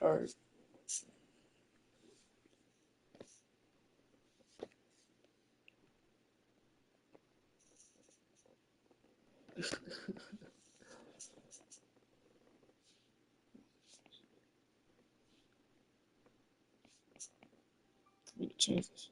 Alright. Let me change this.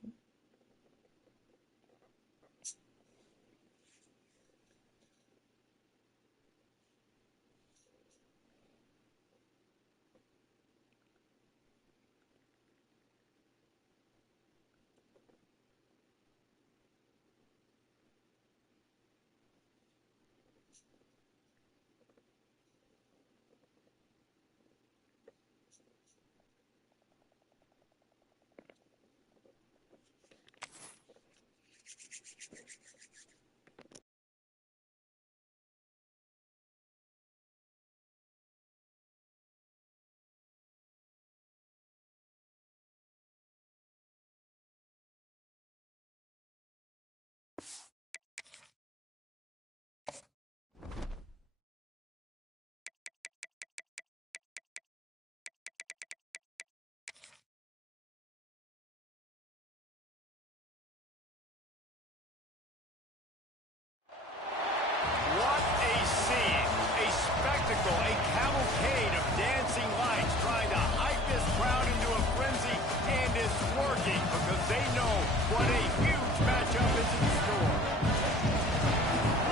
What a scene, a spectacle, a cavalcade of dancing lights trying to hype this crowd into a frenzy, and it's working because they know what a huge matchup is in store.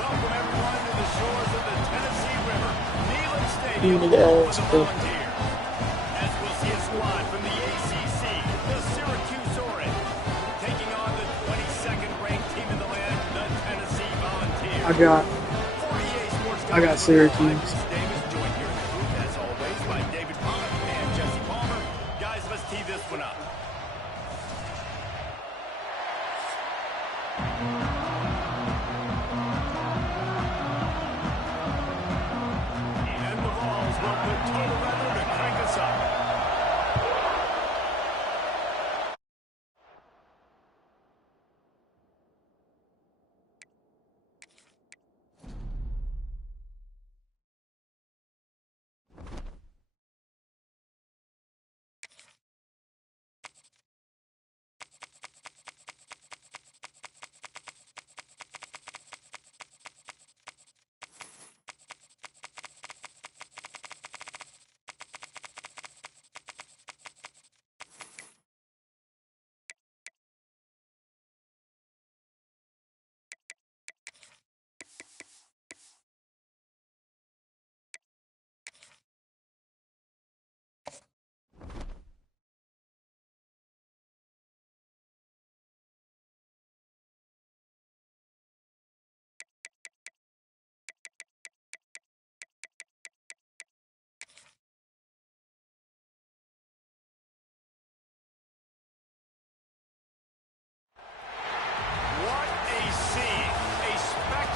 Welcome everyone to the shores of the Tennessee River, Neyland Stadium home of the Volunteers. As we'll see a squad from the ACC, the Syracuse Orange, taking on the 22nd ranked team in the land, the Tennessee Volunteers. I got Syracuse. Davis joined here in the booth, as always, by David Pollack and Jesse Palmer. Guys, let's tee this one up. And the balls will put total weather to crank us up.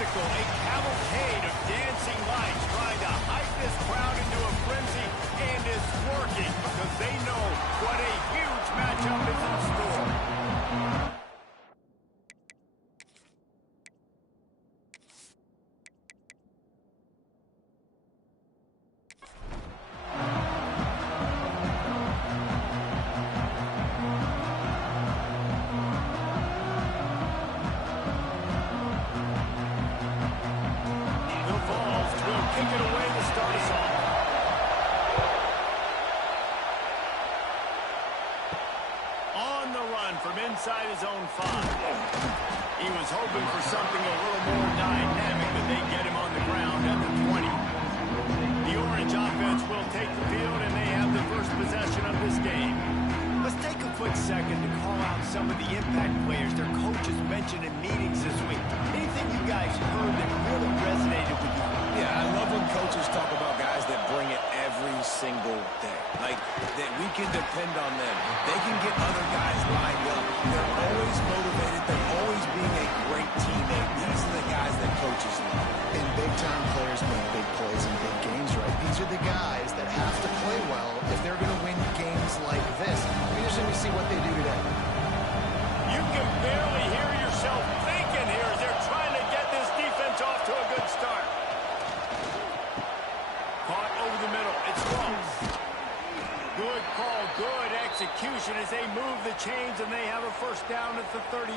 A cavalcade of dancing lights trying to hype this crowd into a frenzy, and it's working because they know what a huge matchup is in store. From inside his own 5. He was hoping for something a little more dynamic, but they get him on the ground at the 20. The Orange offense will take the field, and they have the first possession of this game. Let's take a quick second to call out some of the impact players their coaches mentioned in meetings this week. Anything you guys heard that really resonated with you? Yeah, I love when coaches talk about guys that bring it every single day. Like, that we can depend on them. They can get other guys lined up. They're always motivated. They're always being a great teammate. These are the guys that coaches love. And big-time players make big plays in big games, right? These are the guys that have to play well if they're going to win games like this. Here's when we see what they do today. You can barely hear yourself thinking here as they're trying to get this defense off to a good start. the chains, and they have a first down at the 38.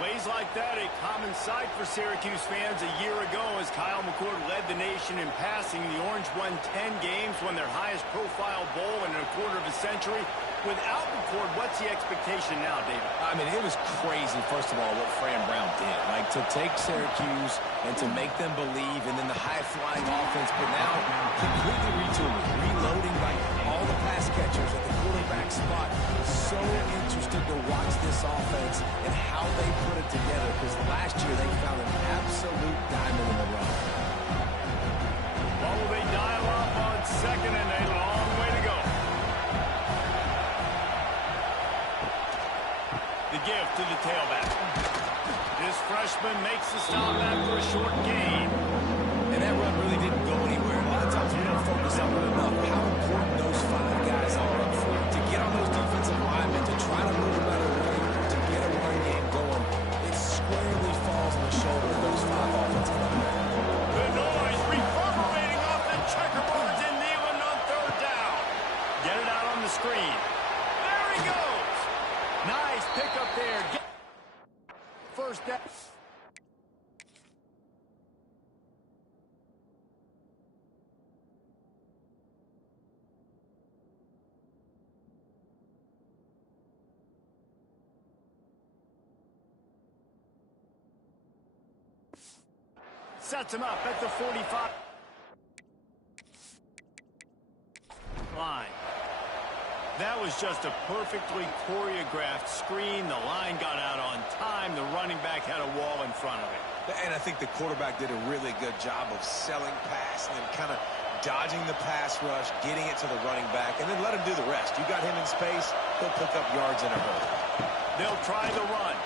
Plays like that, a common sight for Syracuse fans a year ago as Kyle McCord led the nation in passing. The Orange won 10 games, won their highest profile bowl in a quarter of a century. Without McCord, what's the expectation now, David? I mean, it was crazy, first of all, what Fran Brown did. Like, to take Syracuse and to make them believe, and then the high-flying offense, but now completely retooling, reloading like all the pass catchers at the quarterback spot. So interested to watch this offense and how they put it together, because last year they found an absolute diamond in the rough. What will they dial up on second and a long way to go? The give to the tailback. This freshman makes the stop after a short gain. And that run really didn't go anywhere. A lot of times we don't focus on it enough. How important those 5 guys are up front. To get on those defensive linemen, to try to move them out of the way, to get a run game going. It squarely falls on the shoulder of those 5 offensive linemen. The noise reverberating off the checkerboards in Neyland on third down. Get it out on the screen. There he goes. Nice pick up there. First down. Sets him up at the 45 line. That was just a perfectly choreographed screen. The line got out on time. The running back had a wall in front of it. And I think the quarterback did a really good job of selling pass and then kind of dodging the pass rush, getting it to the running back, and then let him do the rest. You got him in space, he'll pick up yards in a hurry. They'll try the run.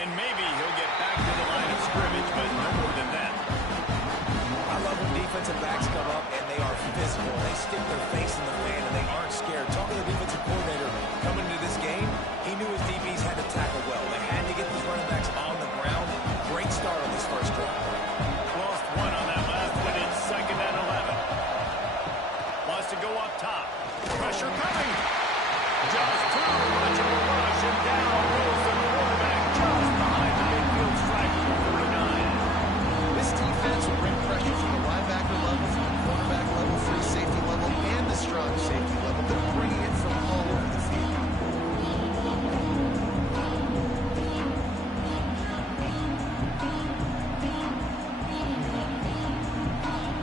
And maybe he'll get back to the line of scrimmage, but no more than that. I love when defensive backs come up and they are physical. They stick their face in the fan and they aren't scared. Talking to the defensive coordinator coming into this game, he knew his DBs had to tackle well. They had to get these running backs on the ground. Great start on this first drive. Lost one on that last one. It's second and 11. Wants to go up top. Pressure coming. Just too much of a rush, and down goes the quarterback just behind the midfield stripe at the 49. This defense will bring pressure from the linebacker level, from the quarterback level, free safety level, and the strong safety level. They're bringing it from all over the field.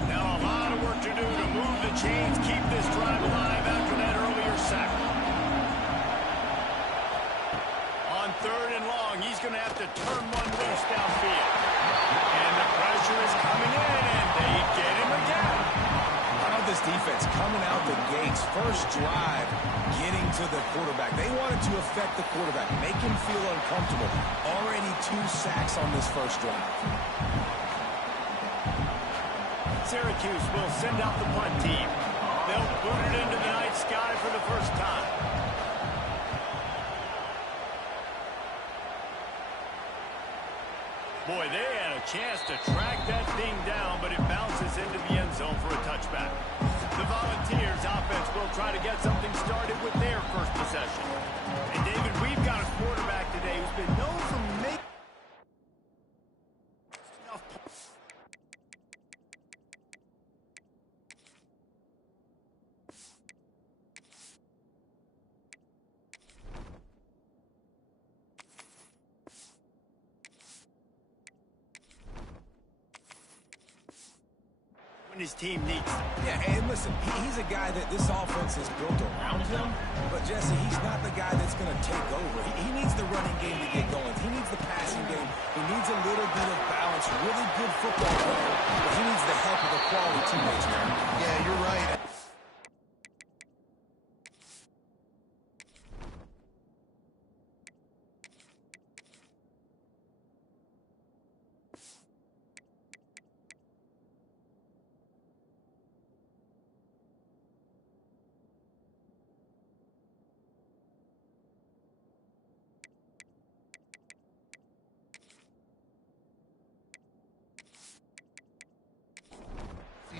Now a lot of work to do to move the chains, keep this drive alive after that earlier sack. On third and long, he's going to have to turn one loose downfield. And the pressure is coming in, and they get him again. How about this defense coming out the gates, first drive, getting to the quarterback. They wanted to affect the quarterback, make him feel uncomfortable. Already 2 sacks on this first drive. Syracuse will send out the punt team. They'll boot it into the night sky for the first time. Boy, they had a chance to track that thing down, but it bounces into the end zone for a touchback. The Volunteers offense will try to get something started with their first possession. And David, we've got a quarterback today who's been known for making enough points. When his team needs them. Yeah, and listen, he's a guy that this offense is built around him, but Jesse, he's not the guy that's going to take over. He needs the running game to get going. He needs the passing game. He needs a little bit of balance, really good football player, but he needs the help of the quality teammates, man. Yeah, you're right.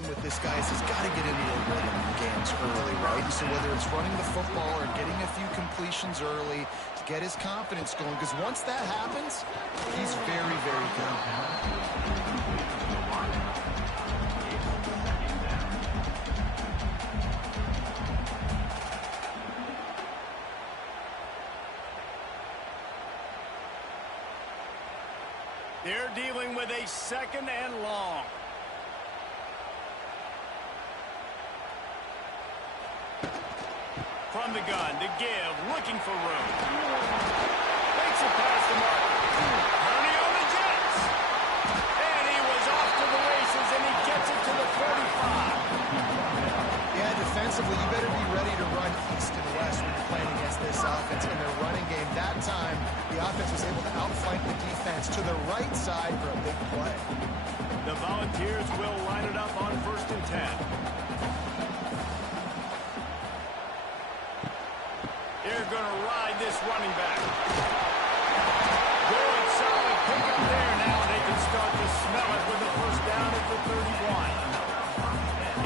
With this this guy is he's got to get into a rhythm in games early, right? And so whether it's running the football or getting a few completions early to get his confidence going, because once that happens, he's very, very good. They're dealing with a 2nd and long. From the gun, to give, looking for room. Makes it past the mark. Hurley on the Jets. And he was off to the races, and he gets it to the 45. Yeah, defensively, you better be ready to run east and west when you're playing against this offense in their running game. That time, the offense was able to outflank the defense to the right side for a big play. The Volunteers will line it up on 1st and 10. They're going to ride this running back. Good, solid pickup there. Now they can start to smell it with the 1st down at the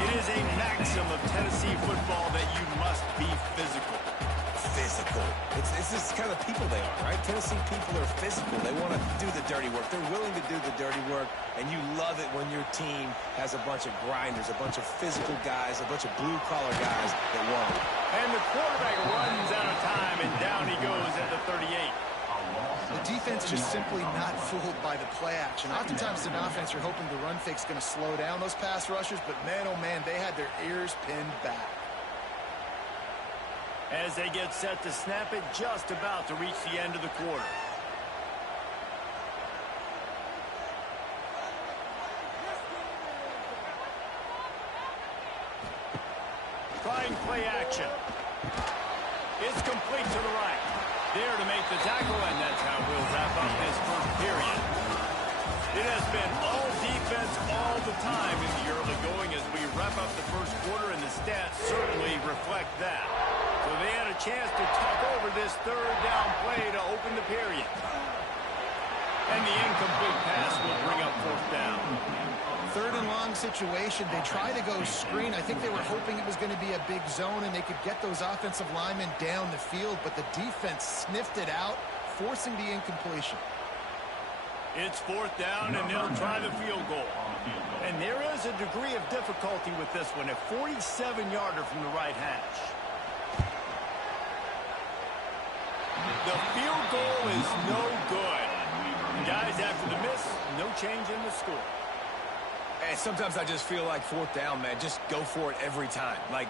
31. It is a maxim of Tennessee football that you must be physical. Physical. This is kind of people they are, right? Tennessee people are physical. They want to do the dirty work. They're willing to do the dirty work, and you love it when your team has a bunch of grinders, a bunch of physical guys, a bunch of blue-collar guys that want it. And the quarterback runs out of time, and down he goes at the 38. The defense just simply not fooled by the play action. Oftentimes, an offense you're hoping the run fake's going to slow down those pass rushers, but man, oh man, they had their ears pinned back. As they get set to snap it, just about to reach the end of the quarter. Trying play action. It's complete to the right. There to make the tackle, and that's how we'll wrap up this 1st period. It has been all defense all the time in the early going as we wrap up the 1st quarter, and the stats certainly reflect that. So they had a chance to tuck over this 3rd down play to open the period. And the incomplete pass will bring up 4th down. 3rd and long situation. They try to go screen. I think they were hoping it was going to be a big zone and they could get those offensive linemen down the field, but the defense sniffed it out, forcing the incompletion. It's 4th down, and they'll try the field goal. And there is a degree of difficulty with this one, a 47-yarder from the right hash. The field goal is no good. Guys, after the miss, no change in the score. And sometimes I just feel like 4th down, man. Just go for it every time. Like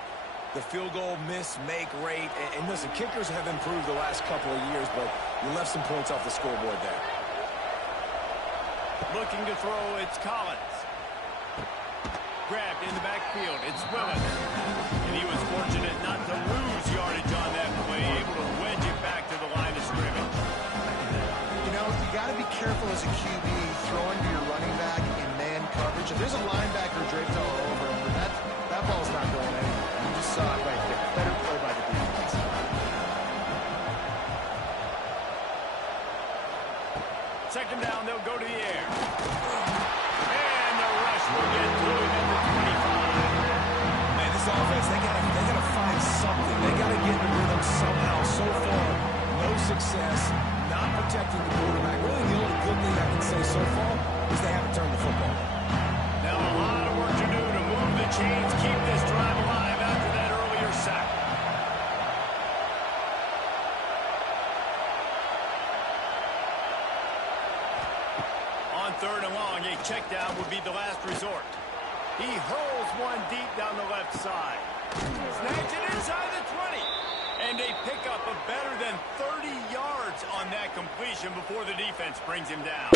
the field goal miss, make, rate. And listen, kickers have improved the last couple of years, but you left some points off the scoreboard there. Looking to throw, it's Collins. Grabbed in the backfield, it's Willis. And he was fortunate not to lose yardage on that play, able to wedge it back to the line of scrimmage. You know, you got to be careful as a QB throwing to your running back in man coverage. If there's a linebacker draped all over him, that ball's not going anywhere. You just saw it right there. Better play by the defense. Second down, they'll go to the air. And the rush will get through him at the 25. Man, this offense, they gotta find something. They gotta get in the rhythm somehow. So far, no success, not protecting the quarterback. Really, the only good thing I can say so far is they haven't turned the football. Now a lot of work to do to move the chains, keep this drive alive after that earlier sack. On 3rd and long, a check down would be the last resort. He hurls one deep down the left side. Snags it inside the 20. And they pick up a better than 30 yards on that completion before the defense brings him down.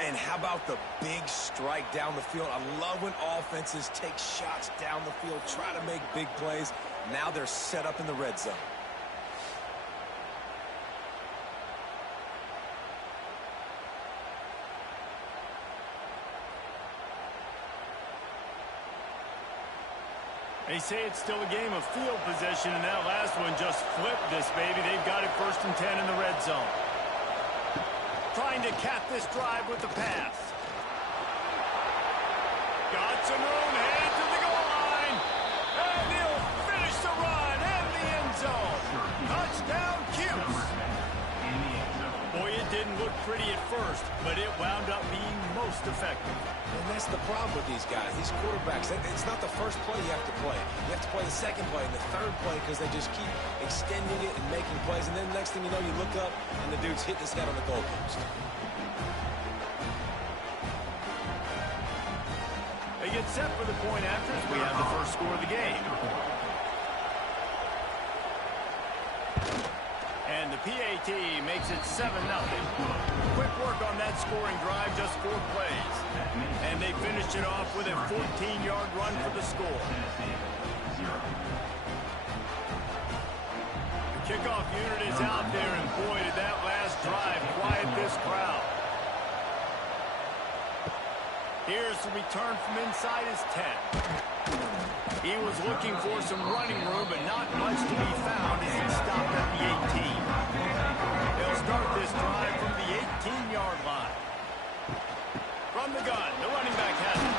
And how about the big strike down the field? I love when offenses take shots down the field, try to make big plays. Now they're set up in the red zone. They say it's still a game of field possession, and that last one just flipped this baby. They've got it 1st and 10 in the red zone. Trying to cap this drive with the pass. Got some room, headed to the goal line. And he'll finish the run in the end zone. Touchdown, Cuse. Boy, it didn't look pretty at first, but it wound up being most effective. And that's the problem with these guys, these quarterbacks. It's not the first play you have to play. You have to play the second play and the third play because they just keep extending it and making plays. And then the next thing you know, you look up and the dude's hitting his head on the goalpost. They get set for the point after as we have the first score of the game. And the PAT makes it 7-0. Quick work on that scoring drive, just 4 plays. And they finished it off with a 14-yard run for the score. The kickoff unit is out there, and boy, did that last drive quiet this crowd. Here's the return from inside his 10. He was looking for some running room, but not much to be found as he stopped at the 18. They'll start this drive from the 18-yard line. From the gun, the running back has it.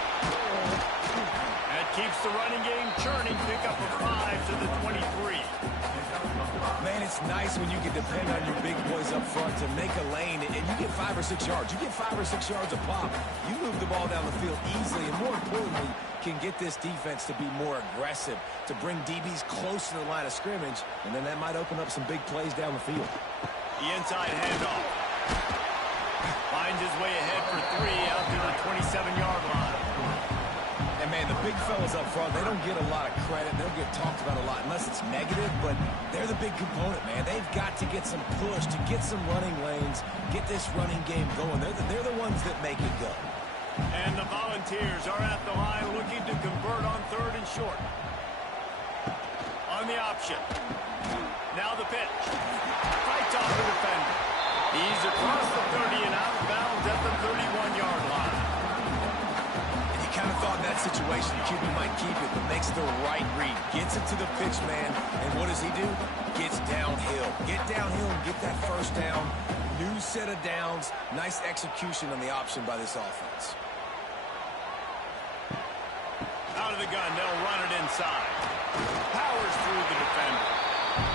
That keeps the running game churning. Pick up a 5 to the 23. Man, it's nice when you can depend on your big boys up front to make a lane, and you get 5 or 6 yards. You get 5 or 6 yards a pop. You move the ball down the field easily, and more importantly, can get this defense to be more aggressive, to bring DBs close to the line of scrimmage, and then that might open up some big plays down the field. The inside handoff. Finds his way ahead for 3 out to the 27-yard line. And, man, the big fellas up front, they don't get a lot of credit. They don't get talked about a lot unless it's negative, but they're the big component, man. They've got to get some push, to get some running lanes, get this running game going. They're the ones that make it go. And the Volunteers are at the line looking to convert on 3rd and short. On the option. Now the pitch. Fights off the defender. He's across the 30 and out of bounds at the 31-yard line. And you kind of thought in that situation QB might keep it, but makes the right read. Gets it to the pitch man, and what does he do? Gets downhill. Get downhill and get that first down. New set of downs. Nice execution on the option by this offense. Out of the gun, they'll run it inside. Powers through the defender.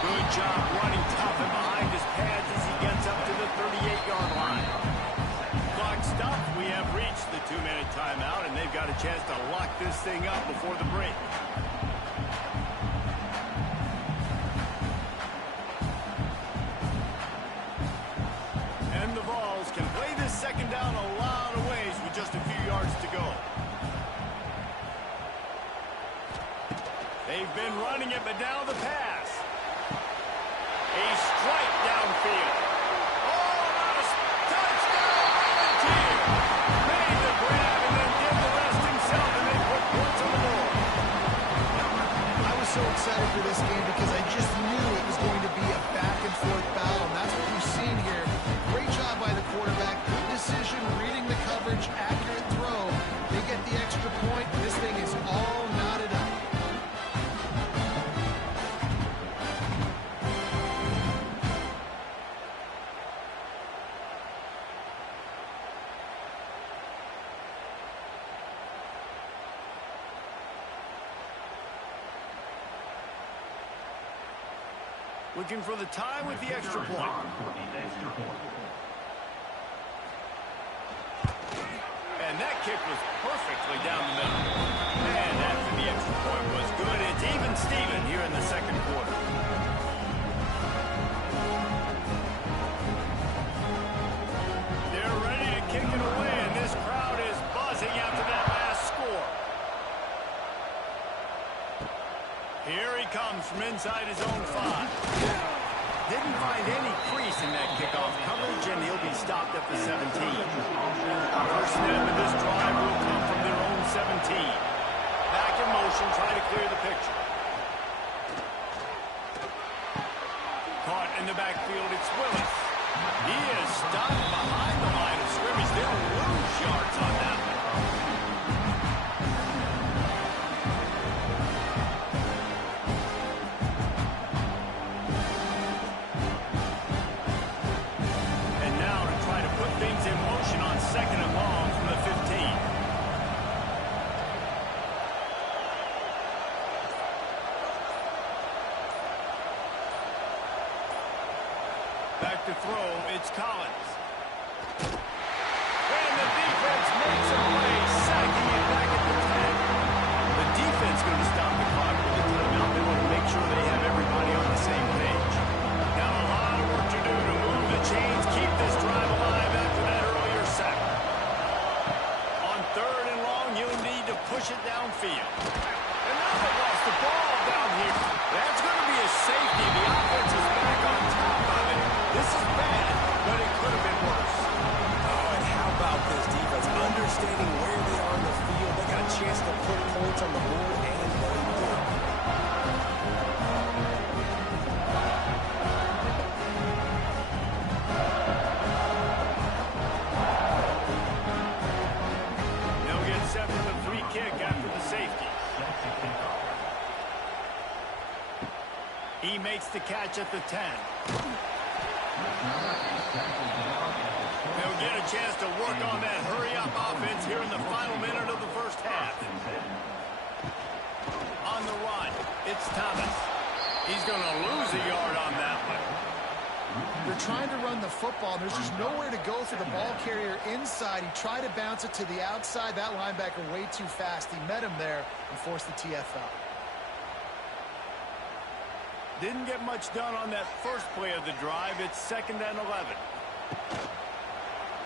Good job running tough and behind his pads as he gets up to the 38-yard line. Clock stopped. We have reached the 2-minute timeout, and they've got a chance to lock this thing up before the break. And the Vols can play this second down a lot of ways with just a few yards to go. They've been running it, but now the pass. A strike downfield. Almost touchdown, Volunteer. Made the grab and then did the rest himself, and they put points on the board. I was so excited for this game because I just knew it was going to be a back-and-forth battle, and that's what we've seen here. Great job by the quarterback. Good decision, reading the coverage, accurate throw. They get the extra point. This thing is all knotted up. Looking for the tie with the extra point. And that kick was perfectly down the middle. And after the extra point was good, it's even Steven here in the second quarter. They're ready to kick it away, and this crowd is buzzing after that last score. Here he comes from inside his own 5. Didn't find any crease in that kickoff coverage, and he'll be stopped at the 17. First snap of this drive will come from their own 17. Back in motion, try to clear the picture. Caught in the backfield, it's Willis. He is stopped behind the line of scrimmage. They'll lose yards on that one. Second and long from the 15. throw. It's Collins. And the defense makes a play, sacking it back at the 10. The defense going to stop the clock with the timeout. They want to make sure they have everybody on the same page. Now a lot of work to do to move the chains, keep this drive alive after that earlier sack. On 3rd and long, you'll need to push it downfield. And now they lost the ball down here. That's going to be a safety. The offense is back on top of it. This is bad, but it could have been worse. Oh, and how about this defense? Understanding where they are in the field. They got a chance to put points on the board, and they did. They'll get set for the free kick after the safety. He makes the catch at the 10. They'll get a chance to work on that hurry-up offense here in the final minute of the first half. On the run, it's Thomas. He's going to lose a yard on that one. They're trying to run the football. There's just nowhere to go for the ball carrier inside. He tried to bounce it to the outside. That linebacker way too fast. He met him there and forced the TFL. Didn't get much done on that first play of the drive. It's 2nd and 11.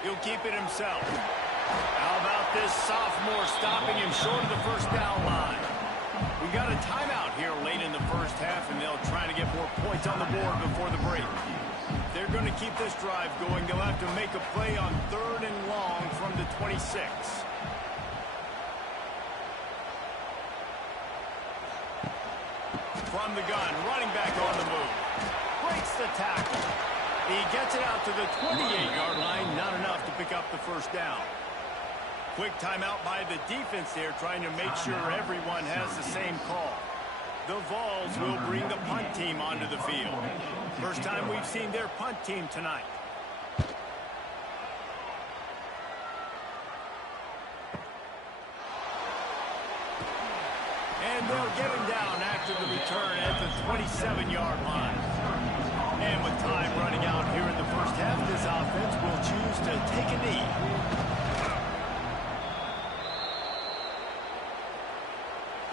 He'll keep it himself. How about this sophomore stopping him short of the first down line? We got a timeout here late in the first half, and they'll try to get more points on the board before the break. They're going to keep this drive going. They'll have to make a play on 3rd and long from the 26. From the gun, running back on the move. Breaks the tackle. He gets it out to the 28-yard line. Not enough to pick up the first down. Quick timeout by the defense there, trying to make sure everyone has the same call. The Vols will bring the punt team onto the field. First time we've seen their punt team tonight. And they'll get him down after the return at the 27-yard line. And with time running out here in the first half, this offense will choose to take a knee.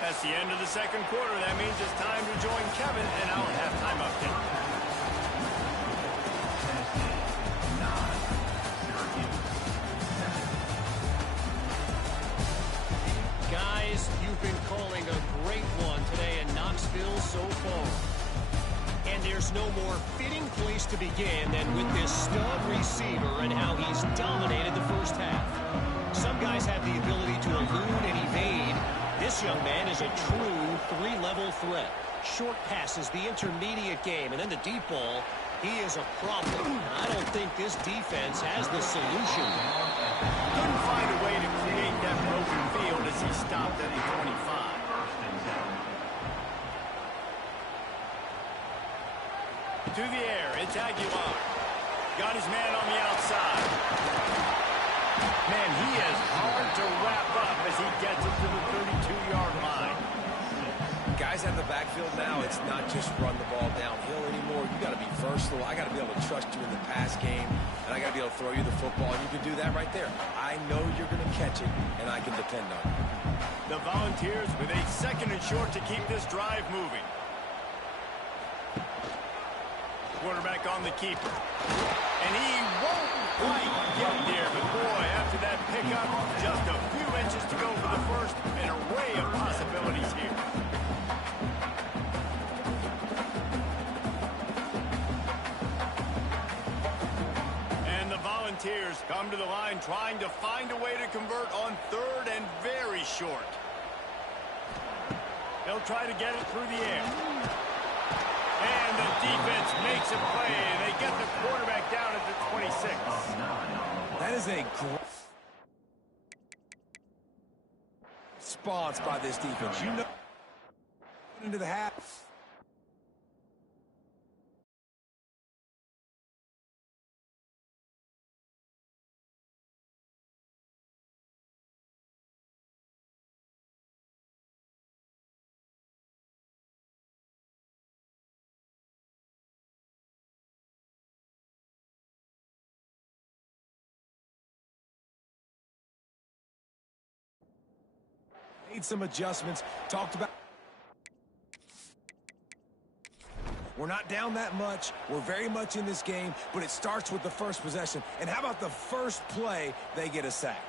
That's the end of the second quarter. That means it's time to join Kevin and our halftime update. Guys, you've been calling a great one today in Knoxville so far. And there's no more fitting place to begin than with this stud receiver and how he's dominated the first half. Some guys have the ability to elude and evade. This young man is a true three-level threat. Short passes, the intermediate game, and then the deep ball. He is a problem. And I don't think this defense has the solution. Couldn't find a way to create that broken field as he stopped at the 25. To the air, it's Aguilar. Got his man on the outside. Man, he is hard to wrap up as he gets it to the 32-yard line. Guys out of the backfield now, it's not just run the ball downhill anymore. You got to be versatile. I got to be able to trust you in the pass game, and I got to be able to throw you the football, and you can do that right there. I know you're going to catch it, and I can depend on it. The Volunteers with a 2nd and short to keep this drive moving. Quarterback on the keeper. And he won't quite get there, but boy, after that pickup, just a few inches to go for the first. An array of possibilities here. And the Volunteers come to the line trying to find a way to convert on 3rd and very short. They'll try to get it through the air. And the defense makes a play. They get the quarterback down at the 26. That is a great response by this defense. You know, into the half. Made some adjustments, talked about. We're not down that much. We're very much in this game, but it starts with the first possession. And how about the first play, they get a sack?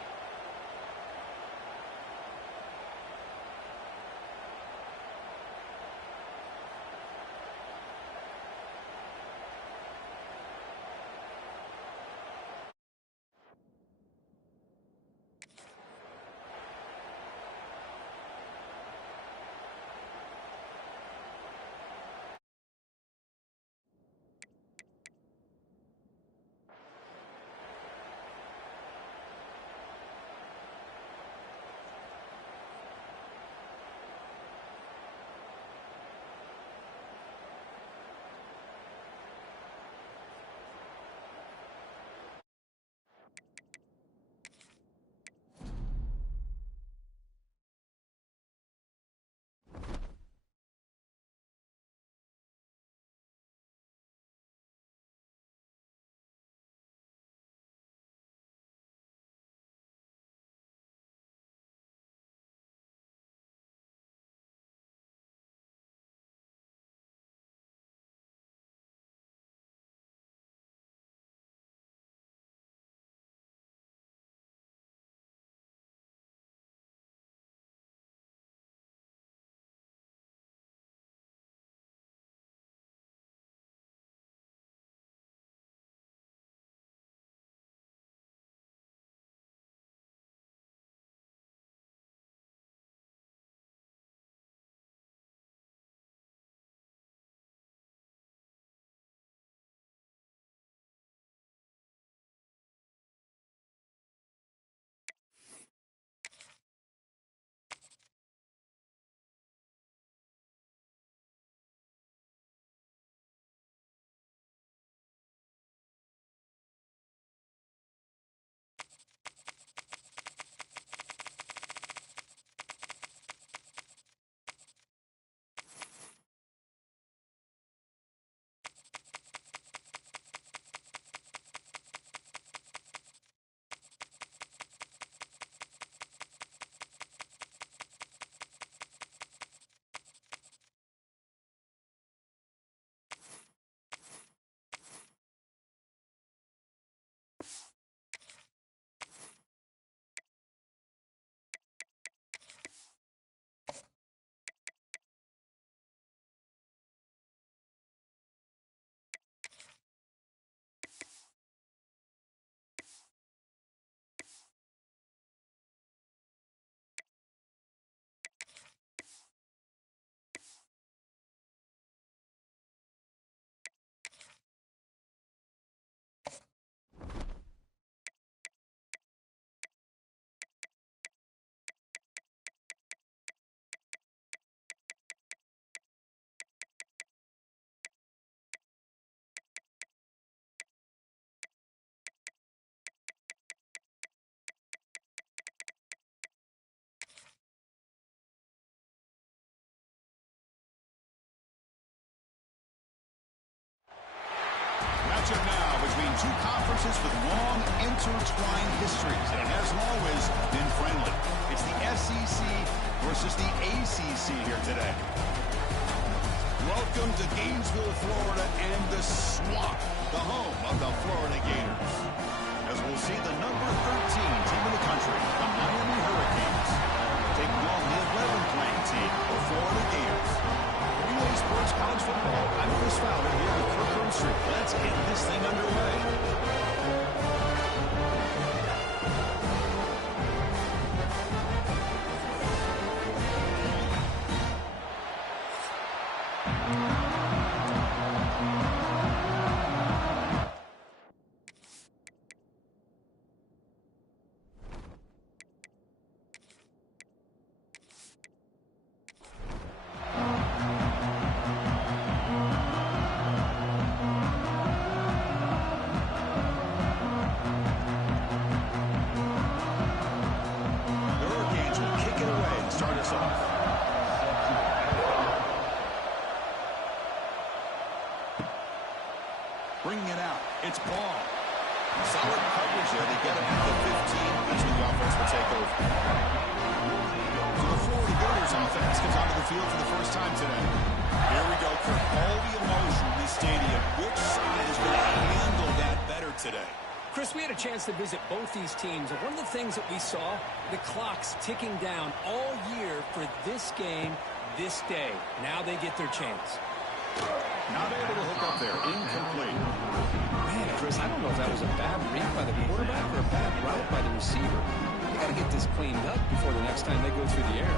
Matchup now between two conferences with long intertwined histories, and it hasn't always been friendly. It's the SEC versus the ACC here today. Welcome to Gainesville, Florida, and the swamp, the home of the Florida Gators. As we'll see the number 13 team in the country, the Miami Hurricanes, taking on the 11th ranked team, the Florida Gators. Relay Sports College Football. I'm Chris Fowler here with Kirk Herbstreit. Let's get this thing underway. Bringing it out. It's Ball. Solid coverage there. They get him at the 15. That's when the offense will take over. So the floor Gators offense comes onto the field for the first time today. Here we go, Kirk. All the emotion in this stadium. Which side is going to handle that better today? Chris, we had a chance to visit both these teams, and one of the things that we saw, the clock's ticking down all year for this game, this day. Now they get their chance. Not able to hook up there. Incomplete. Man, Chris, I don't know if that was a bad read by the quarterback or a bad route by the receiver. They got to get this cleaned up before the next time they go through the air.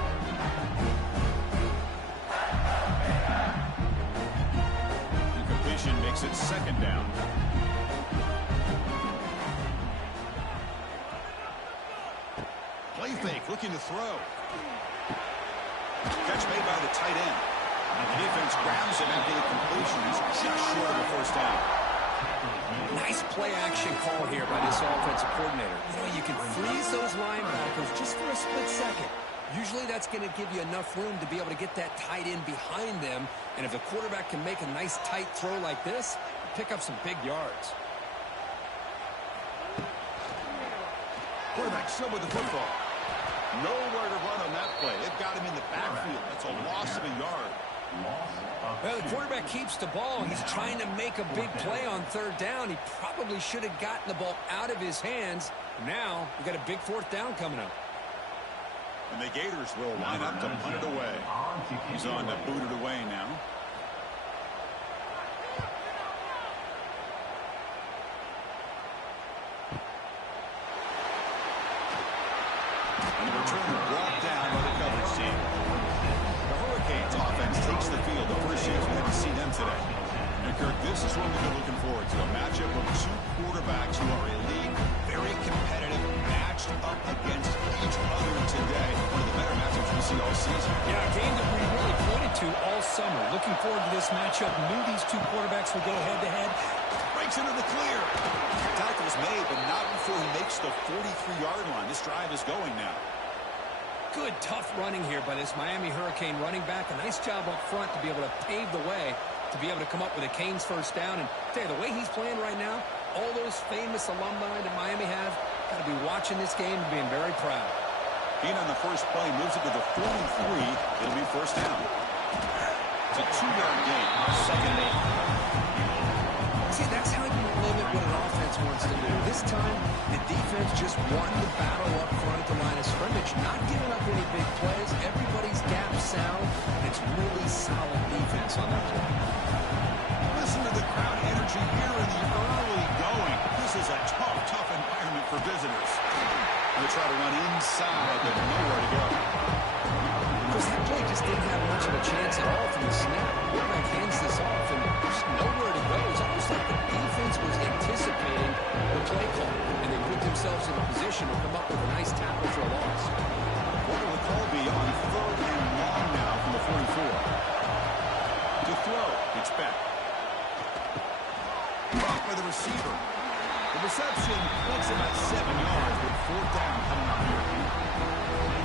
Incompletion makes it second down. Play fake, looking to throw. Catch made by the tight end. And the defense grabs him after the completion. He's just short of a first down. Nice play-action call here by this offensive coordinator. You know, you can freeze those linebackers just for a split second. Usually that's going to give you enough room to be able to get that tight end behind them. And if the quarterback can make a nice tight throw like this, pick up some big yards. Quarterback still with the football. Nowhere to run on that play. They've got him in the backfield. That's a loss of a yard. Well, the quarterback keeps the ball. He's trying to make a big play on third down. He probably should have gotten the ball out of his hands. Now, we got a big fourth down coming up. And the Gators will line up to punt it away. He's on to boot it away now. And the returner brought down by the coverage team. The Hurricanes offense takes the field. The first chance we had to see them today. And Kirk, this is one we're looking forward to. A matchup of two quarterbacks who are elite, very competitive, matched up against each other today. One of the better matchups we see all season. Yeah, a game that we really pointed to all summer. Looking forward to this matchup. Knew these two quarterbacks would go head-to-head. Breaks into the clear. Tackle is made, but not before he makes the 43-yard line. This drive is going now. Good, tough running here by this Miami Hurricane running back. A nice job up front to be able to pave the way, to be able to come up with a Canes first down. And tell you, the way he's playing right now, all those famous alumni that Miami have, got to be watching this game and being very proud. Being on the first play moves it to the 43. It'll be first down. It's a 2-yard gain. Second and 8. See, that's how you limit what an offense wants to do. This time, the defense just won the battle up front at the line of scrimmage, not giving up any big plays. Everybody's gap sound. It's really solid defense on that play. Listen to the crowd energy here in the early going. This is a tough environment for visitors. They try to run inside, but nowhere to go. Because that play just didn't have much of a chance at all from the snap. Quarterback hands this off, and there's nowhere to go. It's almost like the defense was anticipating the play call, and they put themselves in a position to come up with a nice tackle for a loss. What will the call be on third and long now from the 44? To throw, it's back. Blocked by the receiver. The reception makes about 7 yards with fourth down coming up here.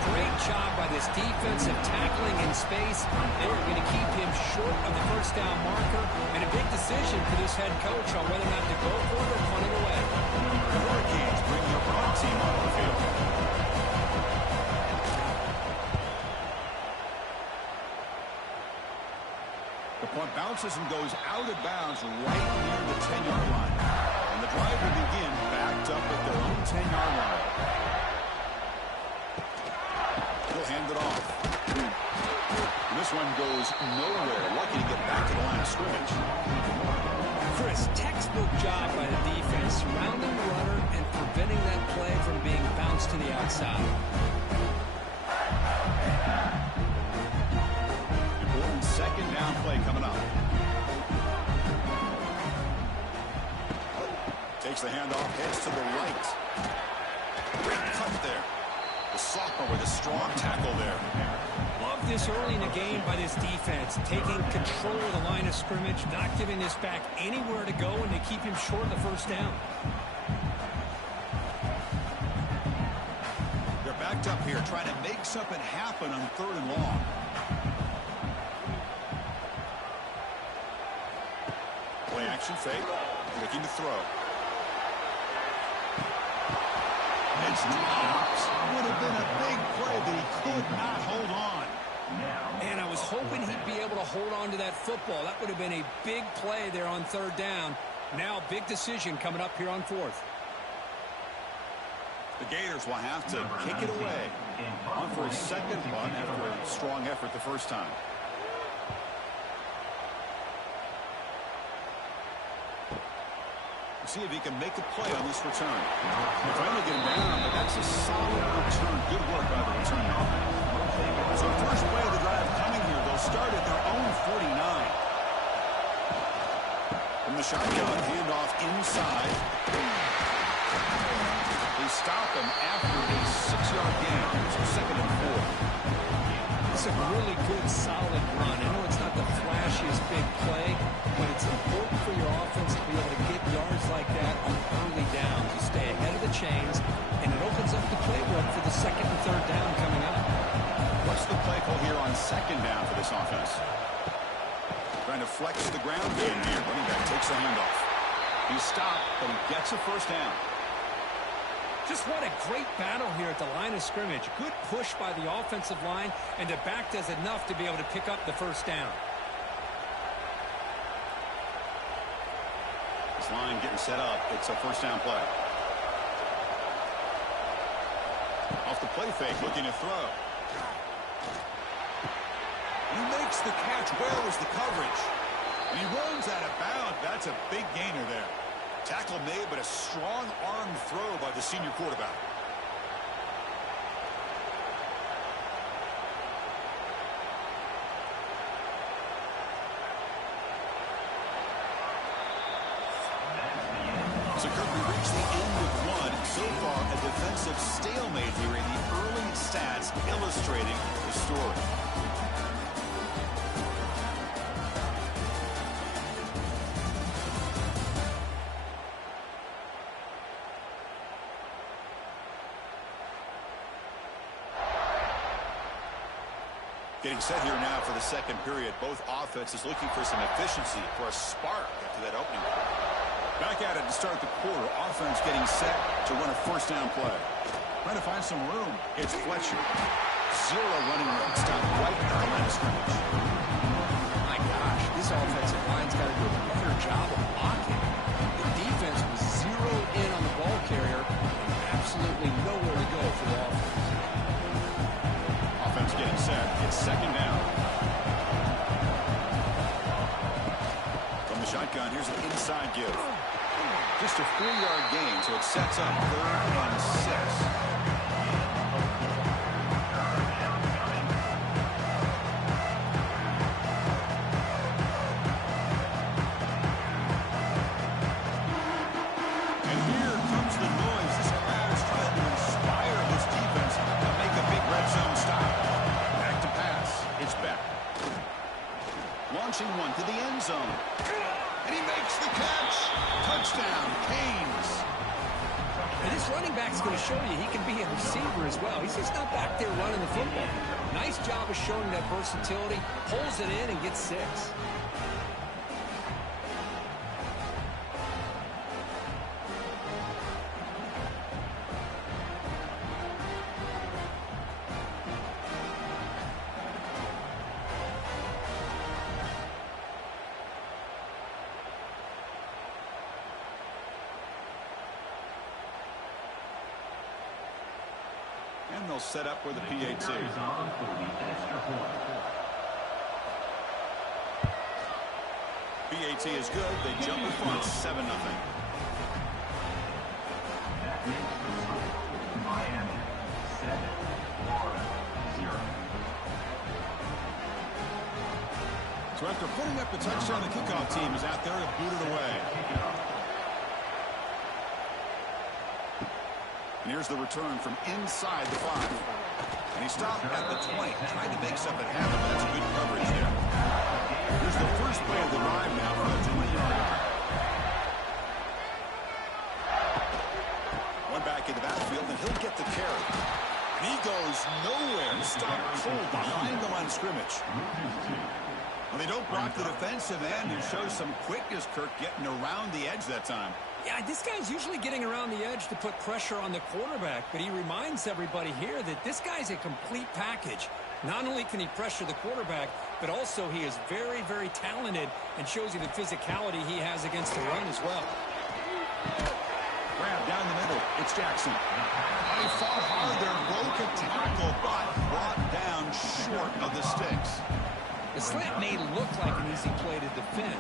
Great job by this defensive tackling in space. They were going to keep him short of the first down marker, and a big decision for this head coach on whether or not to go for it or punt it away. The Hurricanes bring their punt team on the field. The punt bounces and goes out of bounds right near the 10-yard line. And the drive will begin backed up at their own 10-yard line. He'll hand it off. And this one goes nowhere. Lucky to get back to the line of scrimmage. Chris, textbook job by the defense, surrounding the runner and preventing that play from being bounced to the outside. Important second down play coming up. Takes the handoff, heads to the right. Great cut there. The sophomore with a strong tackle there. Love this early in the game by this defense, taking control of the line of scrimmage, not giving this back anywhere to go, and they keep him short of the first down. They're backed up here, trying to make something happen on third and long. Play action fake, looking to throw. It's dropped. Would have been a big play, but he could not hold on. And I was hoping he'd be able to hold on to that football. That would have been a big play there on third down. Now, big decision coming up here on fourth. The Gators will have to kick it away on for a second punt after a strong effort the first time. See if he can make a play on this return. They finally get him down, but that's a solid return. Good work by the return man. So first play of the drive coming here. They'll start at their own 49. From the shotgun, handoff inside. They stop him after a 6-yard gain. So second and 4. It's a really good, solid run. I know it's not the flashiest big play, but it's important for your offense to be able to get yards like that on early downs. You stay ahead of the chains, and it opens up the playbook for the second and third down coming up. What's the play call here on second down for this offense? Trying to flex the ground game here. Running back takes the handoff. He's stopped, but he gets a first down. Just what a great battle here at the line of scrimmage. Good push by the offensive line, and the back does enough to be able to pick up the first down. This line getting set up. It's a first down play. Off the play fake, looking to throw. He makes the catch. Where was the coverage? And he runs out of bounds. That's a big gainer there. Tackle made, but a strong arm throw by the senior quarterback. So Kirk, we reached the end of one. So far, a defensive stalemate here in the early stats illustrating the story. Getting set here now for the second period. Both offenses looking for some efficiency, for a spark after that opening. Back at it to start the quarter. Offense getting set to run a first down play. Trying to find some room. It's Fletcher. Zero running room. Stopped right at the line of scrimmage. My gosh, this offensive line's got to do a better job of blocking. The defense was zeroed in on the ball carrier and absolutely nowhere to go for the offense. Offense getting set. It's second down. From the shotgun, here's an inside give. Just a 4-yard gain, so it sets up 3rd and 6. One to the end zone. And he makes the catch. Touchdown, Canes. And this running back's going to show you he can be a receiver as well. He's just not back there running the football. Nice job of showing that versatility. Pulls it in and gets 6. And they'll set up with a PAT. PAT is good. They jump in front 7-0. Miami 7, Florida 0. So after putting up a touchdown, the kickoff team is out there to boot it away. And here's the return from inside the 5. And he stopped at the 20, trying to make something happen, but that's good coverage there. Here's the first play of the drive now from the 20-yard line. One back in the backfield, and he'll get the carry. And he goes nowhere. Stopped cold behind the line of scrimmage. Well, they don't block the defensive end and show some quickness, Kirk, getting around the edge that time. Yeah, this guy's usually getting around the edge to put pressure on the quarterback, but he reminds everybody here that this guy's a complete package. Not only can he pressure the quarterback, but also he is very, very talented and shows you the physicality he has against the run as well. Grab down the middle. It's Jackson. He fought hard there, broke a tackle, but brought down short of the sticks. The slant may look like an easy play to defend,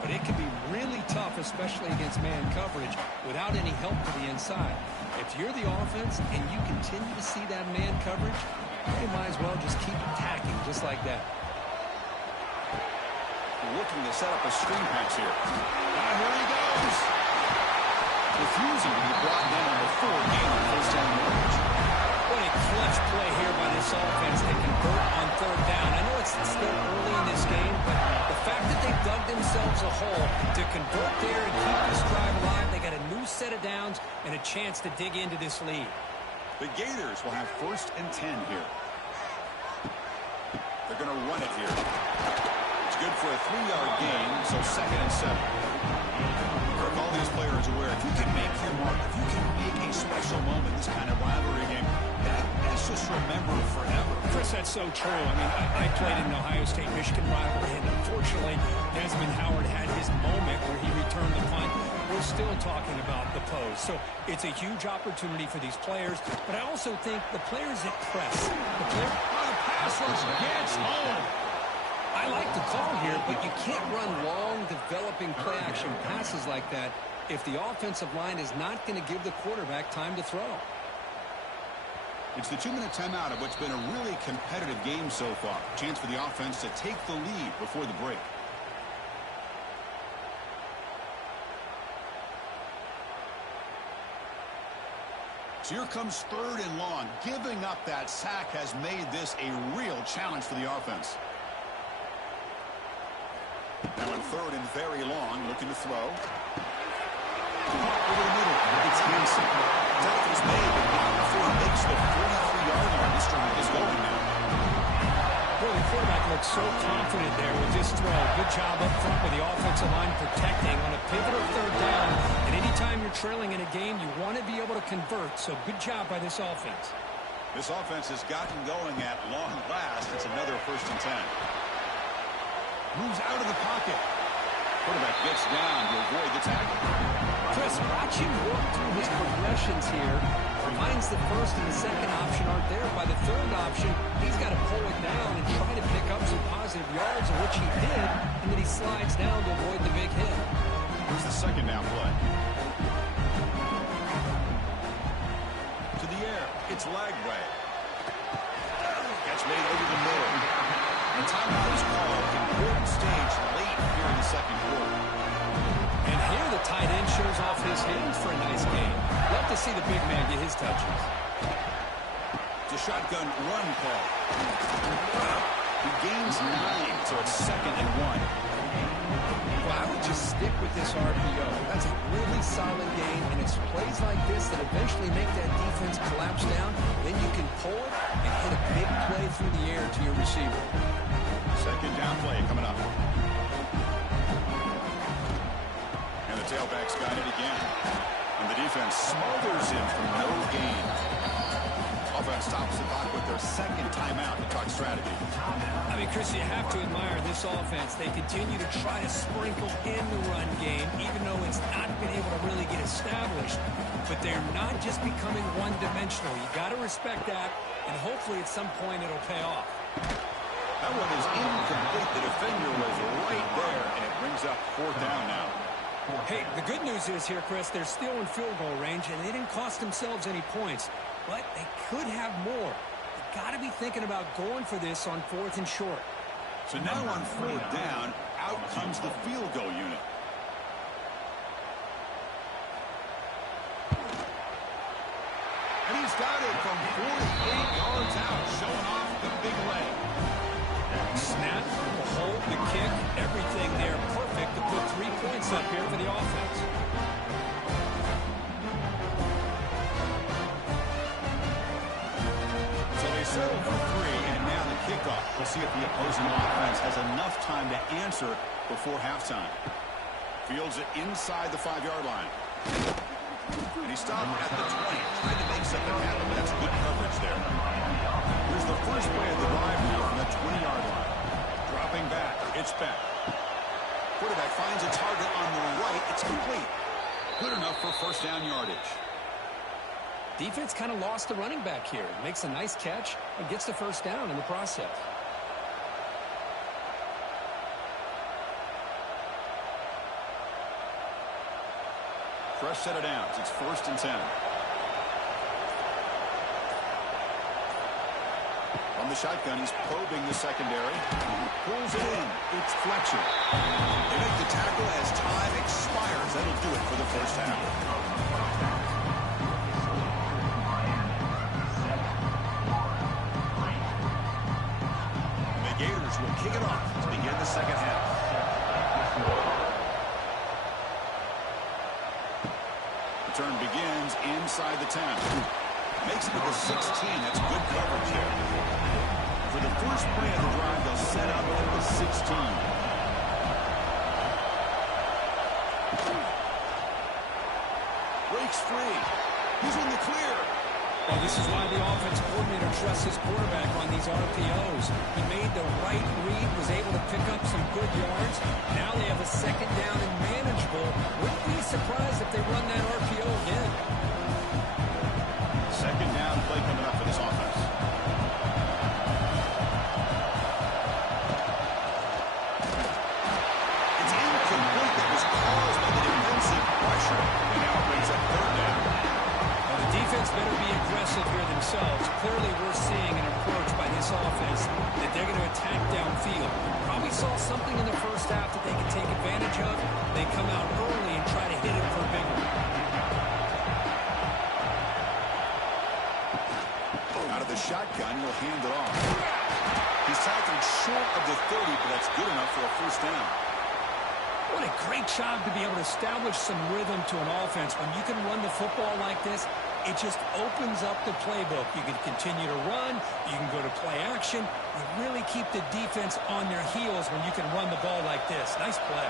but it can be really tough, especially against man coverage, without any help to the inside. If you're the offense and you continue to see that man coverage, you might as well just keep attacking just like that. Looking to set up a screen pass here. Here he goes. Refusing to be brought down before gaining first down yardage. What a clutch play here by this offense to convert on third down. I know it's still early in this game, but the fact that they dug themselves a hole to convert there and keep this drive alive, they got a new set of downs and a chance to dig into this lead. The Gators will have 1st and 10 here. They're going to run it here. It's good for a 3-yard gain, so 2nd and 7. Kirk, all these players aware, if you can make your mark, if you can make a special moment, this kind of rivalry game, that's just remembered forever. Chris, that's so true. I mean, I played in the Ohio State-Michigan rivalry, and unfortunately, Desmond Howard had his moment where he returned the punt. We're still talking about the pose. So it's a huge opportunity for these players, but I also think the players that press, the pass rush gets home. I like the call here, but you can't run long, developing play-action passes like that if the offensive line is not going to give the quarterback time to throw. It's the 2-minute timeout of what's been a really competitive game so far. Chance for the offense to take the lead before the break. So here comes 3rd and long. Giving up that sack has made this a real challenge for the offense. Now in 3rd and very long, looking to throw. Over the middle, it's Hanson. Tackle's made, but not before he makes the 43-yard line. This drive is going now. Boy, the quarterback looks so confident there with this throw. Good job up front with the offensive line protecting on a pivotal 3rd down. And anytime you're trailing in a game, you want to be able to convert. So good job by this offense. This offense has gotten going at long last. It's another 1st and 10. Moves out of the pocket. Quarterback gets down to avoid the tackle. Chris, watching work through his progressions here, finds the 1st and the 2nd option aren't there. By the 3rd option, he's got to pull it down and try to pick up some positive yards, which he did, and then he slides down to avoid the big hit. Here's the 2nd down play. To the air, it's Lagway. Gets made over the middle. And timeout is called. Important stage late here in the 2nd quarter. And here the tight end shows off his hands for a nice game. Love to see the big man get his touches. It's a shotgun run call. He gains 9, so it's 2nd and 1. Well, I would just stick with this RPO. That's a really solid game, and it's plays like this that eventually make that defense collapse down. Then you can pull it and hit a big play through the air to your receiver. 2nd down play coming up. And the tailback's got it again. And the defense smothers him for no gain. Offense stops the clock with their 2nd timeout to talk strategy. I mean, Chris, you have to admire this offense. They continue to try to sprinkle in the run game, even though it's not been able to really get established. But they're not just becoming one-dimensional. You got to respect that, and hopefully at some point it'll pay off. That one is incomplete. The defender was right there, and it brings up 4th down now. Hey, the good news is here, Chris, they're still in field goal range, and they didn't cost themselves any points. But they could have more. They got to be thinking about going for this on 4th and short. So now on 4th down, out comes the field goal unit. And he's got it from 48 yards out, showing off the big leg. Snap, the hold, the kick, everything there perfect to put 3 points up here for the offense. So they settle for 3, and now the kickoff. We'll see if the opposing offense has enough time to answer before halftime. Fields it inside the 5-yard line. And he stopped at the 20, trying to make something happen, but that's good coverage there. Here's the first play of the drive back. Quarterback finds a target on the right. It's complete. Good enough for first down yardage. Defense kind of lost the running back here. Makes a nice catch and gets the first down in the process. Fresh set of downs. It's 1st and 10. On the shotgun, he's probing the secondary. Pulls it in. It's Fletcher. They make the tackle as time expires. That'll do it for the first half. The Gators will kick it off to begin the second half. Return begins inside the 10. Makes it to the 16. That's good coverage there. For the first play of the drive, they'll set up at the 16. Breaks free. He's in the clear. Well, this is why the offense coordinator trusts his quarterback on these RPOs. He made the right read, was able to pick up some good yards. Now they have a second down and manageable. Wouldn't be surprised if they run that RPO again. Second down play coming up for this offense. It's incomplete. That was caused by the defensive pressure. And now it brings up third down. Well, the defense better be aggressive here themselves. Clearly we're seeing an approach by this offense that they're going to attack downfield. Probably saw something in the first half that they could take advantage of. They come out early and try to hit it for a big one. The shotgun will hand it off. He's tackled short of the 30, but that's good enough for a first down. What a great job to be able to establish some rhythm to an offense. When you can run the football like this, it just opens up the playbook. You can continue to run. You can go to play action. You really keep the defense on their heels when you can run the ball like this. Nice play.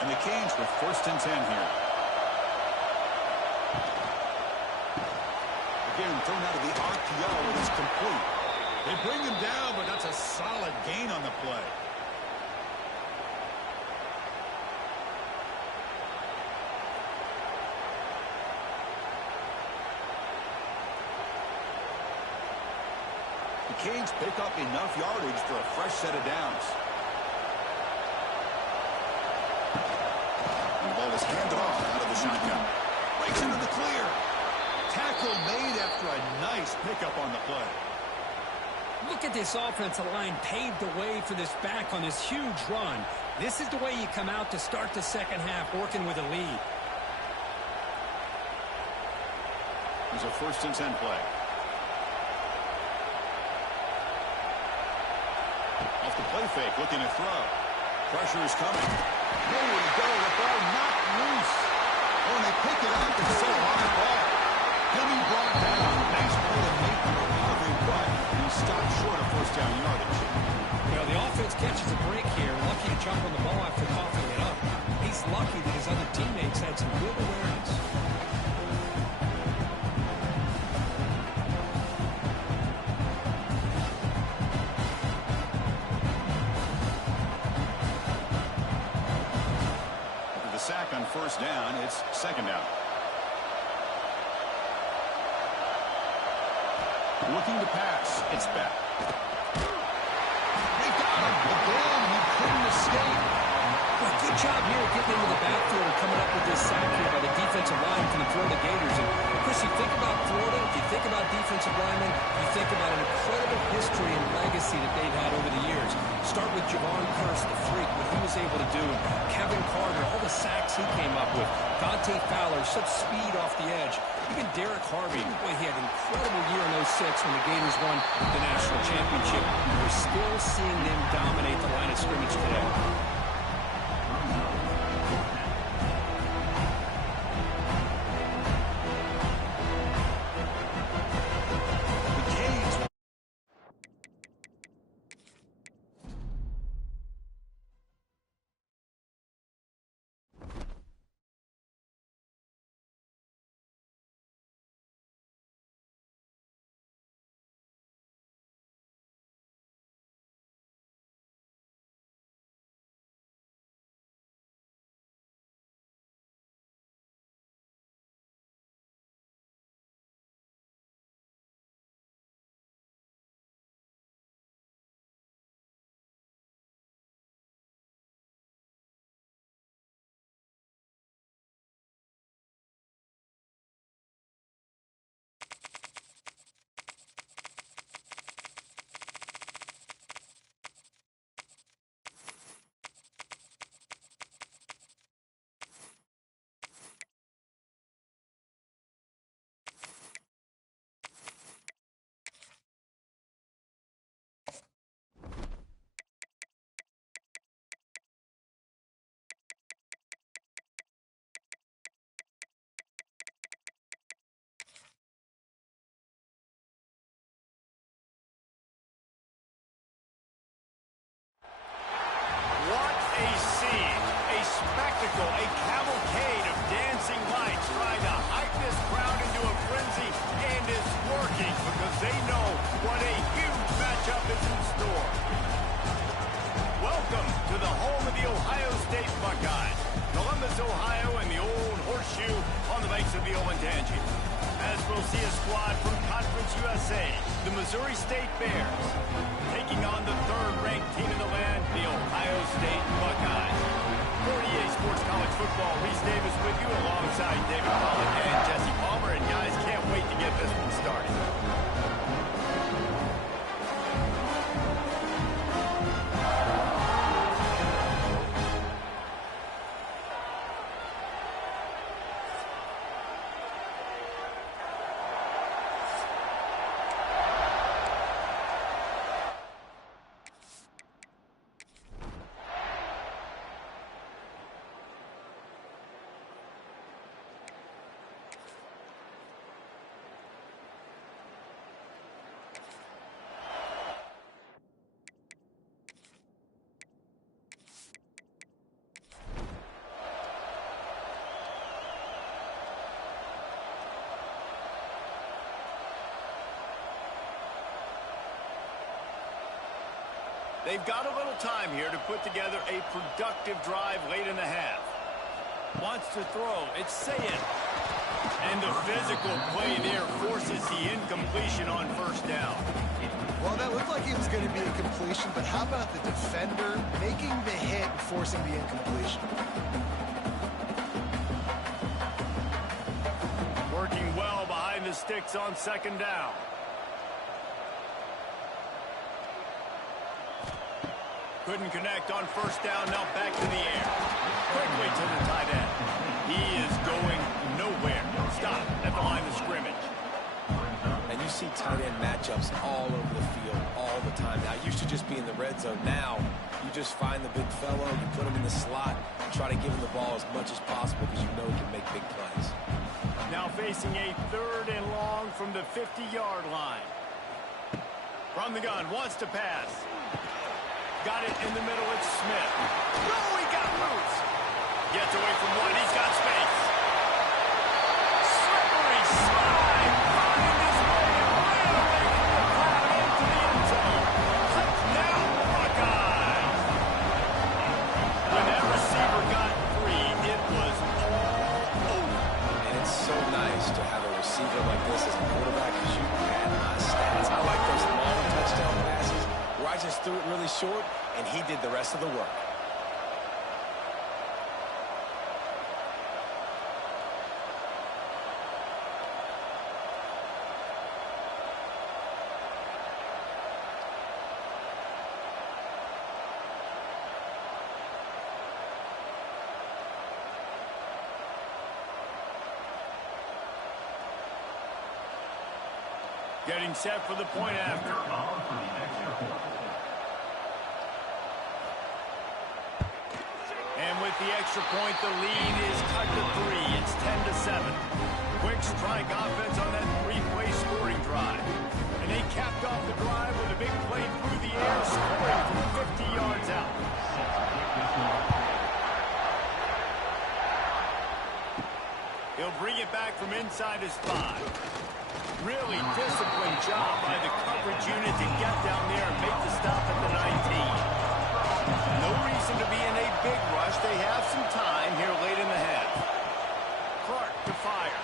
And the Canes with 1st and 10 here. Again, thrown out of the RPO, it is complete. They bring him down, but that's a solid gain on the play. The Canes pick up enough yardage for a fresh set of downs. And the ball is handed off out of the shotgun. Breaks into the clear. Tackle made after a nice pickup on the play. Look at this offensive line paved the way for this back on this huge run. This is the way you come out to start the second half, working with a lead. There's a 1st and 10 play. Off the play fake, looking to throw. Pressure is coming. Nowhere to go. The ball knocked loose. Oh, and they pick it up and so high ball. He'll be brought down. Nice play to make the recovery, but he stopped short of first down yardage. You know, the offense catches a break here. Lucky to jump on the ball after coughing it up. He's lucky that his other teammates had some good awareness. After the sack on first down, it's second down. Looking to pass. It's Beck. They got him. Again, he couldn't escape. Well, good job here getting into the backfield and coming up with this sack here by the defensive line from the Florida Gators. And, Chris, you think about Florida, if you think about defensive linemen, you think about an incredible history and legacy that they've had over the years. Start with Javon Curse, the freak, what he was able to do. Kevin Carter, all the sacks he came up with. Dante Fowler, such speed off the edge. Even Derek Harvey, boy, he had an incredible year in 06 when the Gators won the national championship. We're still seeing them dominate the line of scrimmage today. spectacle, a cavalcade of dancing lights trying to hype this crowd into a frenzy, and it's working because they know what a huge matchup is in store. Welcome to the home of the Ohio State Buckeyes, Columbus, Ohio, and the old horseshoe on the banks of the Olentangy. As we'll see a squad from Conference USA, the Missouri State Bears, taking on the third-ranked team in the land, the Ohio State Buckeyes. 48 Sports College Football, Reese Davis with you alongside David Pollack and Jesse Palmer. And guys, can't wait to get this one started. They've got a little time here to put together a productive drive late in the half. Wants to throw. It's Sayed. And the physical play there forces the incompletion on first down. Well, that looked like it was going to be a completion, but how about the defender making the hit and forcing the incompletion? Working well behind the sticks on second down. Couldn't connect on first down, now back to the air. Quickly to the tight end. He is going nowhere. Stop at the line of scrimmage. And you see tight end matchups all over the field all the time. Now, it used to just be in the red zone. Now, you just find the big fellow, you put him in the slot, and try to give him the ball as much as possible because you know he can make big plays. Now facing a third and long from the 50-yard line. From the gun, wants to pass. Got it in the middle, it's Smith. Oh, he got loose. Gets away from one, he's got space. Slippery slide, finding his way right away from the crowd into the end zone. Touchdown, Buckeyes. When that receiver got free, it was all over. And it's so nice to have a receiver like this as a quarterback because you had my stats. I like those long touchdown passes where I just threw it really short and he did the rest of the work. Getting set for the point after. And with the extra point, the lead is cut to 3. It's 10-7. Quick strike offense on that three-play scoring drive. And they capped off the drive with a big play through the air, scoring from 50 yards out. He'll bring it back from inside his 5. Really disciplined job by the coverage unit to get down there and make the stop at the 19. No reason to be in a big rush. They have some time here late in the half. Clark to fire.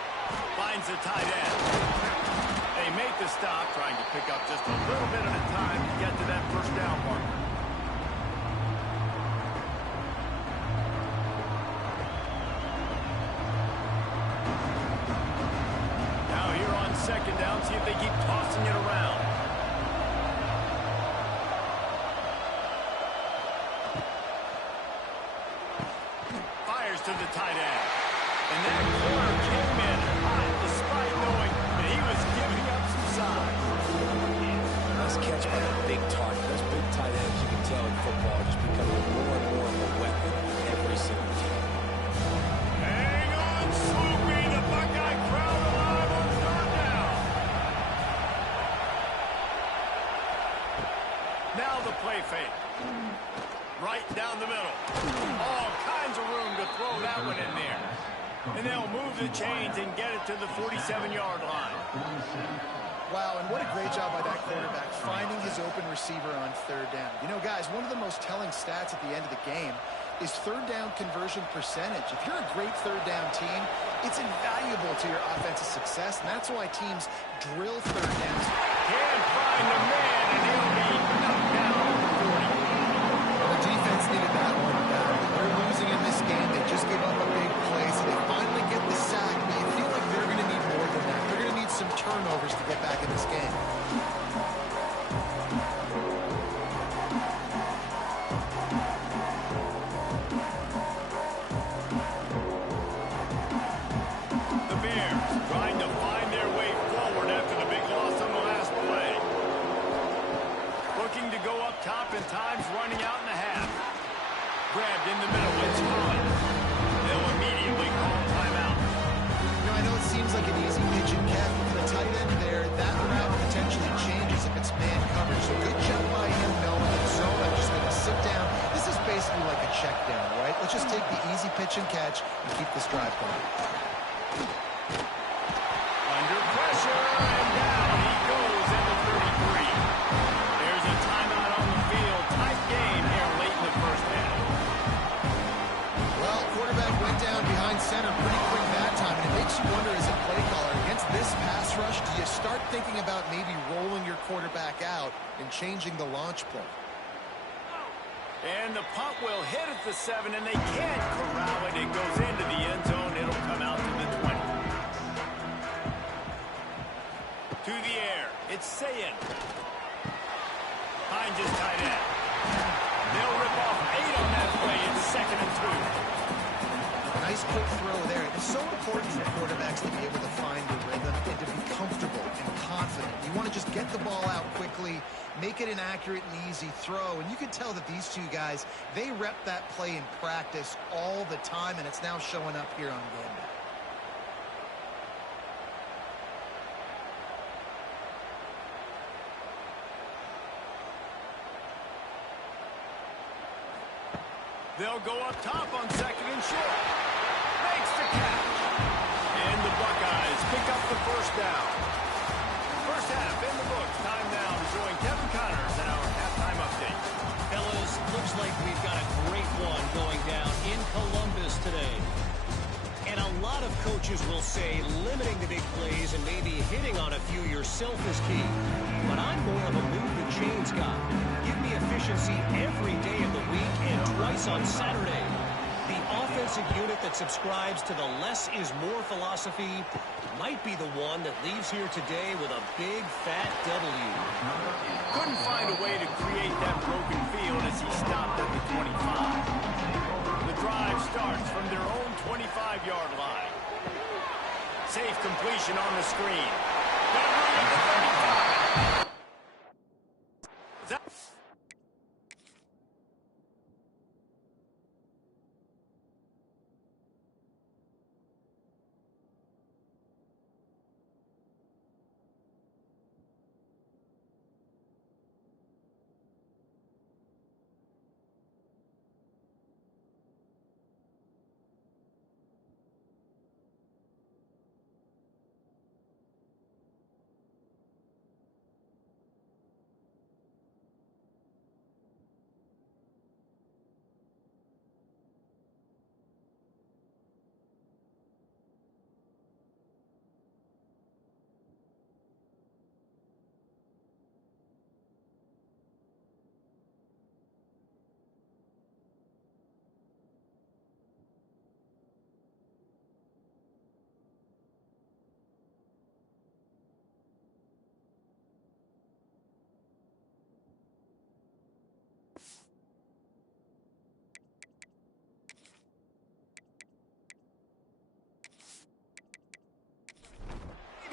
Finds the tight end. They make the stop, trying to pick up just a little bit at a time to get to that first down marker. Second down, see if they keep tossing it around. Fires to the tight end. And that corner came in hot despite knowing that he was giving up some size. Nice catch by that big target. Those big tight ends, you can tell in football, are just becoming more and more of a weapon every single team. Hang on, Sloopy, the Buckeye crowd alive on third down. Now the play fake. Right down the middle. All kinds of room to throw that one in there. And they'll move the chains and get it to the 47-yard line. Wow, and what a great job by that quarterback finding his open receiver on third down. You know, guys, one of the most telling stats at the end of the game is third down conversion percentage. If you're a great third down team, it's invaluable to your offensive success, and that's why teams drill third downs. Can't find the man, and he'll be knocked down. The defense needed that one back. They're losing in this game. They just gave up a big play, so they finally get the sack. But you feel like they're going to need more than that. They're going to need some turnovers to get back in this game. The Bears trying to find their way forward after the big loss on the last play. Looking to go up top, and time's running out in the half. Grabbed in the middle, it's Holland. They'll immediately call timeout. You know, I know it seems like an easy pitch and catch, but for the tight end there, that route potentially changes if it's man coverage. So good job by him knowing the zone. I'm just going to sit down. This is basically like a check down, right? Let's just take the easy pitch and catch and keep this drive going. Under pressure, and down he goes at the 33. There's a timeout on the field. Tight game here late in the first half. Well, quarterback went down behind center pretty quick that time, and it makes you wonder as a play caller, against this pass rush, do you start thinking about maybe rolling your quarterback out and changing the launch play? And the punt will hit at the 7, and they can't corral it. It goes into the end zone. It'll come out to the 20. To the air. It's Sayin. Hines is tight end. They'll rip off 8 on that play. It's 2nd and 2. Nice quick throw there. It's so important for quarterbacks to be able to find the rhythm and to be comfortable and confident. You want to just get the ball out quickly, make it an accurate and easy throw. And you can tell that these two guys, they rep that play in practice all the time, and it's now showing up here on game day. They'll go up top on 2nd and short. Makes the catch. And the Buckeyes pick up the first down. First half in the books. Time now to join Kevin Connors in our halftime update. Fellas, looks like we've got a great one going down in Columbus today. And a lot of coaches will say limiting the big plays and maybe hitting on a few yourself is key. But I'm more of a move the chains guy. Give me efficiency every day of the week and twice on Saturday. The offensive unit that subscribes to the less is more philosophy might be the one that leaves here today with a big fat W. Couldn't find a way to create that broken field as he stopped at the 25. The drive starts from their own 25-yard line. Safe completion on the screen. Got room at the 35.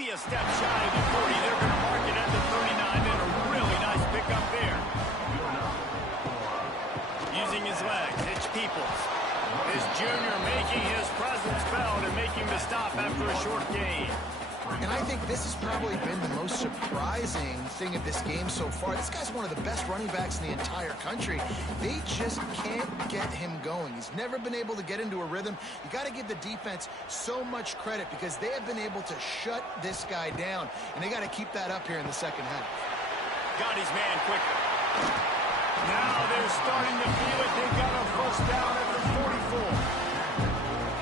A step shy of the 40. They're going to mark it at the 39, and a really nice pickup there. Using his legs, it's Peoples. His junior making his presence felt and making the stop after a short gain. And I think this this has probably been the most surprising thing of this game so far. This guy's one of the best running backs in the entire country. They just can't get him going. He's never been able to get into a rhythm. You got to give the defense so much credit because they have been able to shut this guy down, and they got to keep that up here in the second half. Got his man quickly. Now they're starting to feel it. They got a first down at the 44.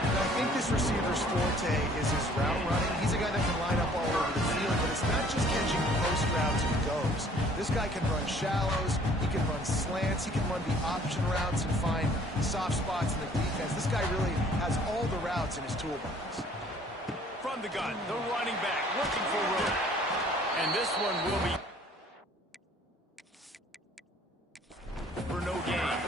I think this receiver's forte is his route running. He's a guy that can line up all over the field, but it's not just catching post routes and goes. This guy can run shallows, he can run slants, he can run the option routes and find soft spots in the defense. This guy really has all the routes in his toolbox. From the gun, the running back looking for room. And this one will be for no gain.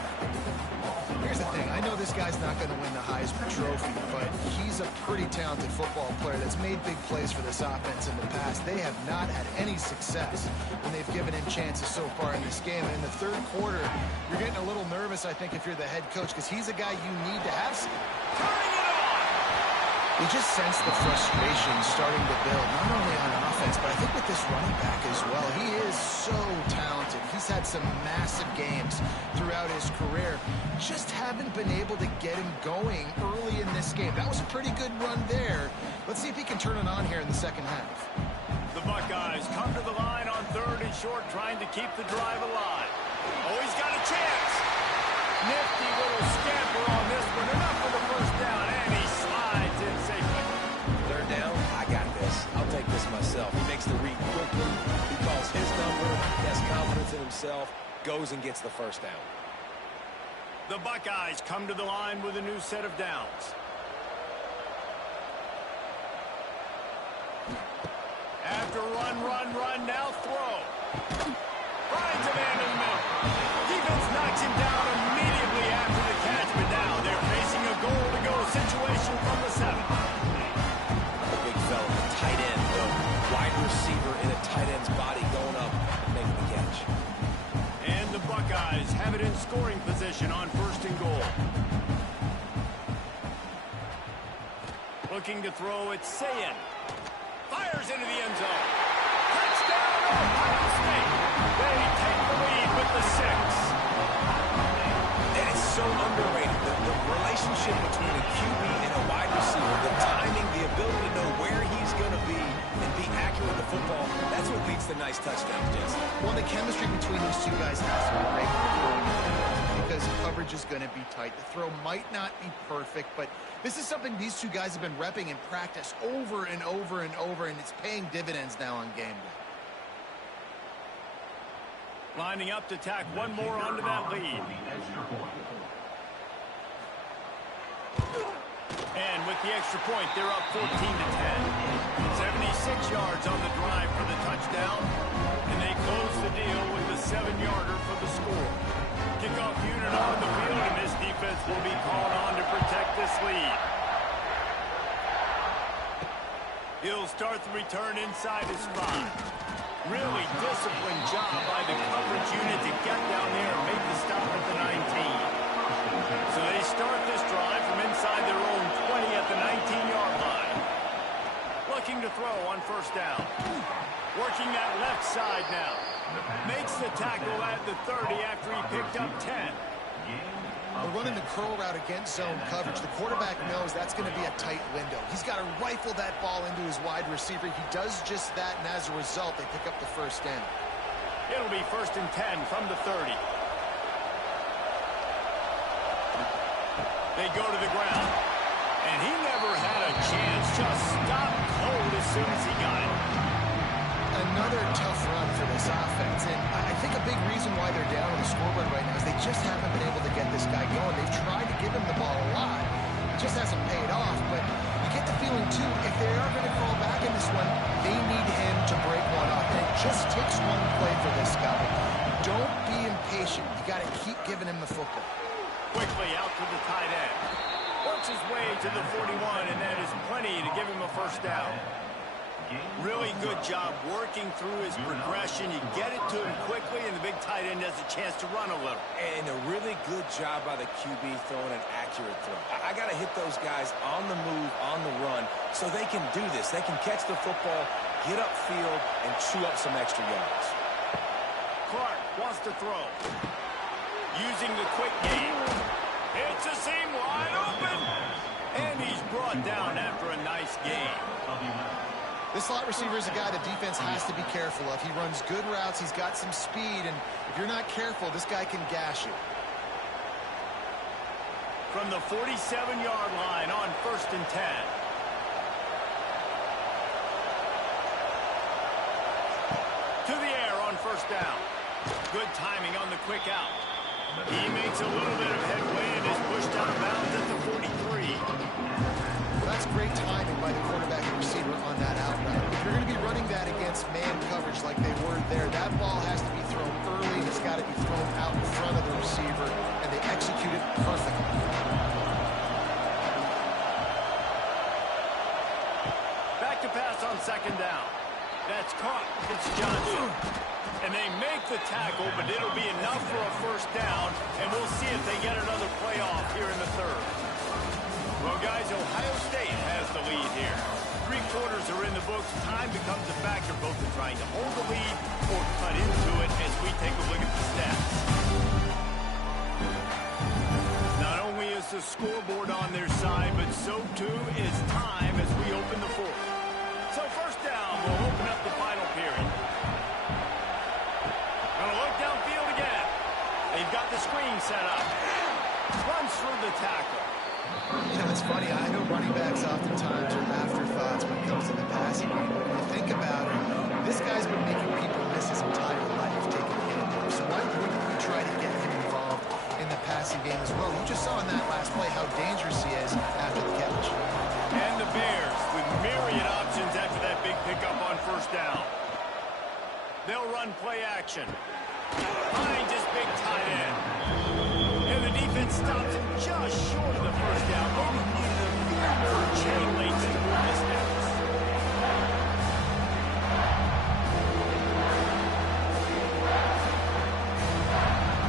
Here's the thing. I know this guy's not going to win the Heisman Trophy, but he's a pretty talented football player that's made big plays for this offense in the past. They have not had any success when they've given him chances so far in this game. And in the third quarter, you're getting a little nervous, I think, if you're the head coach, because he's a guy you need to have. Turning it on! You just sense the frustration starting to build, not only on offense, but I think with this running back as well. He is so talented. He's had some massive games throughout his career. Just haven't been able to get him going early in this game. That was a pretty good run there. Let's see if he can turn it on here in the second half. The Buckeyes come to the line on 3rd and short, trying to keep the drive alive. Oh, he's got a chance. Nifty little scamper on this one. Enough for the first down, and he slides in safely. 3rd down, I got this. I'll take this myself. He makes the read quickly. He calls his number. He has confidence in himself. Goes and gets the first down. The Buckeyes come to the line with a new set of downs. After run, now throw. Finds a man in the middle. Defense knocks him down immediately after the catch, but now they're facing a goal-to-go situation from the 7. The big fella, the tight end, the wide receiver in a tight end's body going up and making the catch. And the Buckeyes have it in scoring position on 1st and goal. Looking to throw, it's Sayin. Fires into the end zone. Touchdown, Ohio State. They take the lead with the 6. And it's so underrated. The relationship between a QB and a wide receiver, the timing, the ability to know where he's going to be and be accurate with the football, that's what leads to nice touchdowns, Jesse. Well, the chemistry between these two guys has to be great because coverage is going to be tight. The throw might not be perfect, but this is something these two guys have been repping in practice over and over and over, and it's paying dividends now on game day. Lining up to tack one more onto that lead. And with the extra point, they're up 14-10. 76 yards on the drive for the touchdown, and they close the deal with the 7-yarder for the score. Kickoff unit on the field, and this defense will be called on to protect this lead. He'll start the return inside his 5. Really disciplined job by the coverage unit to get down there and make the stop at the 19. So they start this drive from inside their own 20 at the 19-yard line. Looking to throw on 1st down. Working that left side now. Makes the tackle at the 30 after he picked up 10. They're running the curl route against zone coverage. The quarterback knows that's going to be a tight window. He's got to rifle that ball into his wide receiver. He does just that, and as a result, they pick up the first down. It'll be 1st and 10 from the 30. They go to the ground, and he never had a chance. Just stopped cold as soon as he got it. Another tough run for this offense, and I think a big reason why they're down on the scoreboard right now is they just haven't been able to get this guy going. They've tried to give him the ball a lot. It just hasn't paid off, but you get the feeling, too, if they are going to fall back in this one, they need him to break one off, and it just takes one play for this guy. Don't be impatient. You got to keep giving him the football. Quickly out to the tight end. Works his way to the 41, and that is plenty to give him a first down. Really good job working through his progression. You get it to him quickly, and the big tight end has a chance to run a little. And a really good job by the QB throwing an accurate throw. I got to hit those guys on the move, on the run, so they can do this. They can catch the football get upfield and chew up some extra yards. Clark wants to throw. Using the quick game. It's a seam wide open. And he's brought down after a nice game. This slot receiver is a guy the defense has to be careful of. He runs good routes. He's got some speed. And if you're not careful, this guy can gash you. From the 47-yard line on 1st and 10. To the air on 1st down. Good timing on the quick out. He makes a little bit of headway and is pushed out of bounds at the 43. Well, that's great timing by the quarterback and receiver on that out route. If you're going to be running that against man coverage like they were there, that ball has to be thrown early. It's got to be thrown out in front of the receiver, and they execute it perfectly. Back to pass on 2nd down. That's caught. It's Johnson. And they make the tackle, but it'll be enough for a 1st down, and we'll see if they get another playoff here in the 3rd. Well, guys, Ohio State has the lead here. 3 quarters are in the books. Time becomes a factor both in trying to hold the lead or cut into it as we take a look at the stats. Not only is the scoreboard on their side, but so too is time as we open the 4th. So 1st down will open up the final period. Gonna look downfield again. They've got the screen set up. Runs through the tackle. You know, it's funny. I know running backs oftentimes are afterthoughts when it comes to the passing game. But when you think about it, this guy's been making people miss his entire life taking handoffs. So why wouldn't we try to get him involved in the passing game as well? You just saw in that last play how dangerous he is after the catch. And the Bears with myriad options after that big pickup on 1st down. They'll run play action. Finds his big tight end. And the defense stops him just short of the 1st down. Maybe needed a few more chain links and more missteps.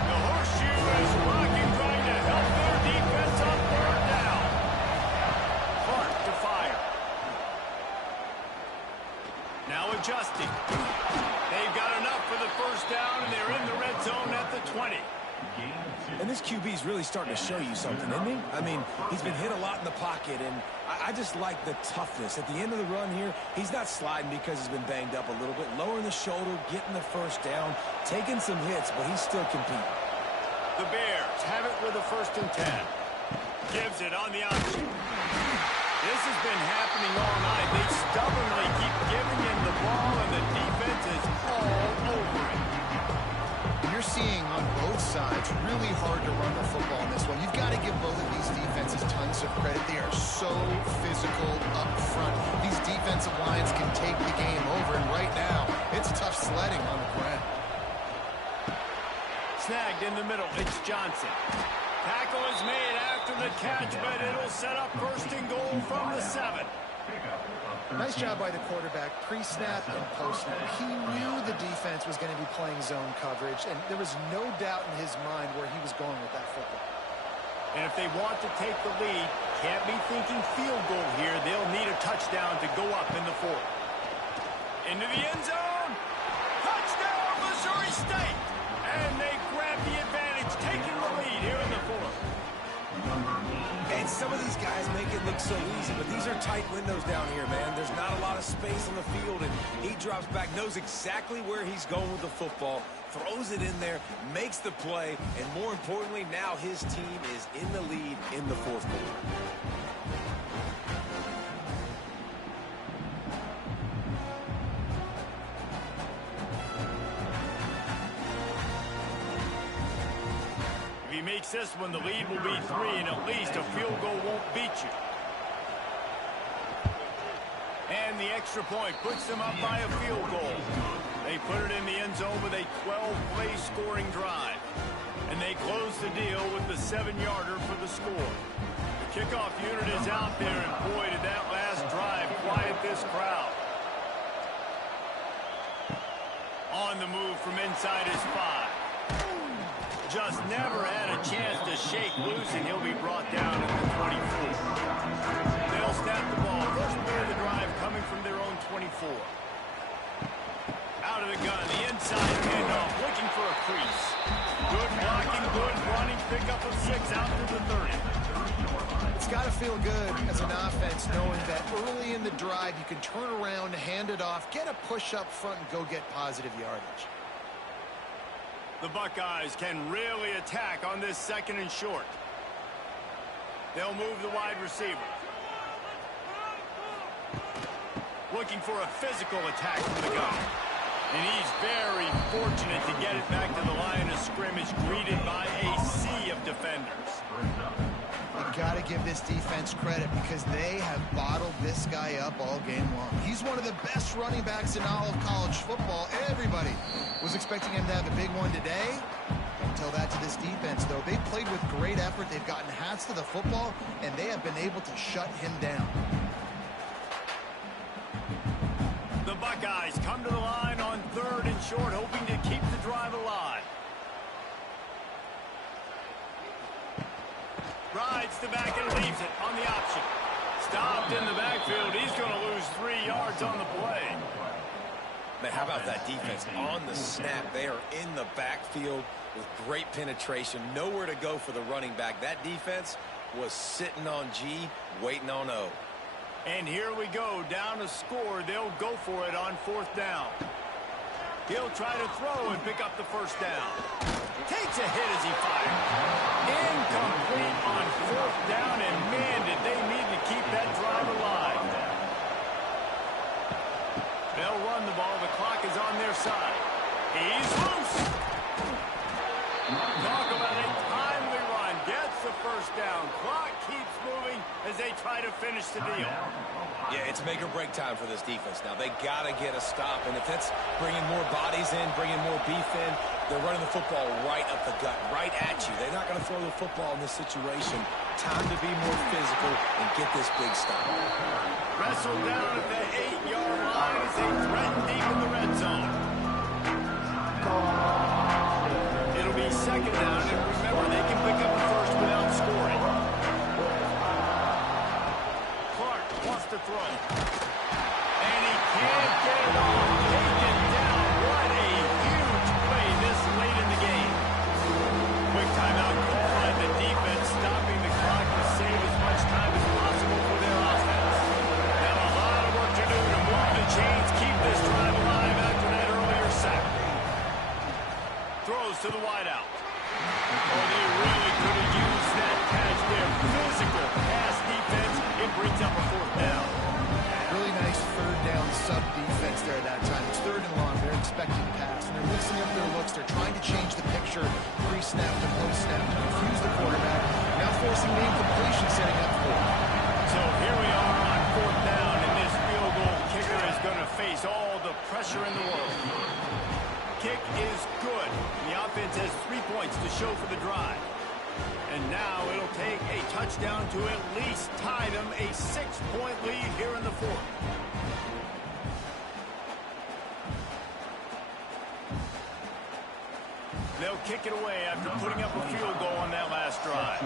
The horseshoe is rocking, trying to help their defense on 3rd down. Clark to fire. Now adjusting. They've got enough for the 1st down, and they're in the red zone at the 20. And this QB's really starting to show you something, isn't he? I mean, he's been hit a lot in the pocket, and I just like the toughness. At the end of the run here, he's not sliding because he's been banged up a little bit. Lowering the shoulder, getting the 1st down, taking some hits, but he's still competing. The Bears have it with a 1st and 10. Gives it on the option. This has been happening all night. They stubbornly keep giving him the ball, and the defense is all over it. You're seeing on both sides really hard to run the football in this one. You've got to give both of these defenses tons of credit. They are so physical up front. These defensive lines can take the game over, and right now, it's tough sledding on the ground. Snagged in the middle. It's Johnson. Tackle is made after the catch, but it'll set up 1st and goal from the 7. Nice job by the quarterback, pre-snap and post-snap. He knew the defense was going to be playing zone coverage, and there was no doubt in his mind where he was going with that football. And if they want to take the lead, can't be thinking field goal here. They'll need a touchdown to go up in the 4th. Into the end zone. Touchdown, Missouri State. And they grab the advantage, taking the lead here in the 4th. And some of these guys make it look so easy, but these are tight windows down here, man. There's not a lot of space on the field, and he drops back, knows exactly where he's going with the football, throws it in there, makes the play, and more importantly, now his team is in the lead in the 4th quarter. If he makes this one, the lead will be 3, and at least a field goal won't beat you. And the extra point puts them up by a field goal. They put it in the end zone with a 12-play scoring drive. And they close the deal with the 7-yarder for the score. The kickoff unit is out there, and boy, did that last drive quiet this crowd. On the move from inside his 5. Just never had a chance to shake loose, and he'll be brought down at the 24. They'll snap the ball. First play of the drive coming from their own 24. out of the gun. The inside handoff, looking for a crease. Good blocking, good running, pickup of 6 out to the 30. It's got to feel good as an offense knowing that early in the drive you can turn around, hand it off, get a push up front, and go get positive yardage. The Buckeyes can really attack on this 2nd and short. They'll move the wide receiver. Looking for a physical attack from the gun. And he's very fortunate to get it back to the line of scrimmage, greeted by a sea of defenders. You got to give this defense credit because they have bottled this guy up all game long. He's one of the best running backs in all of college football. Everybody was expecting him to have a big one today. Don't tell that to this defense, though. They played with great effort. They've gotten hats to the football, and they have been able to shut him down. The Buckeyes come to the line on 3rd and short, hoping to keep the drive alive. Rides the back and leaves it on the option. Stopped in the backfield. He's going to lose 3 yards on the play. Man, how about that defense on the snap? They are in the backfield with great penetration. Nowhere to go for the running back. That defense was sitting on G, waiting on O. And here we go, down to score. They'll go for it on 4th down. He'll try to throw and pick up the 1st down. Takes a hit as he fires. Incomplete on 4th down, and man, did they need to keep that drive alive. They'll run the ball. The clock is on their side. He's loose. Talk about a timely run. Gets the 1st down. Clock keeps moving as they try to finish the deal. Yeah, it's make or break time for this defense now. They got to get a stop, and if that's bringing more bodies in, bringing more beef in, they're running the football right up the gut, right at you. They're not going to throw the football in this situation. Time to be more physical and get this big stop. Wrestled down at the 8-yard line as they threaten deep in the red zone. It'll be 2nd down, and remember, they can pick up a 1st without scoring. Clark wants to throw. And he can't get it off. Taken down. What a huge play this late in the game. Quick timeout call by the defense, stopping the clock to save as much time as possible for their offense. Now a lot of work to do to move the chains, keep this drive alive after that earlier sack. Throws to the wideout. Oh, they really could have used that catch there. Physical pass defense. It brings up a 4th down. Really nice 3rd down sub defense there at that time. It's 3rd and long. They're expecting pass, and they're mixing up their looks. They're trying to change the picture pre-snap to post-snap to confuse the quarterback. Now forcing the incompletion, setting up for it. So here we are on 4th down, and this field goal kicker is going to face all the pressure in the world. Kick is good. The offense has 3 points to show for the drive. And now it'll take a touchdown to at least tie them a 6-point lead here in the 4th. They'll kick it away after putting up a field goal on that last drive.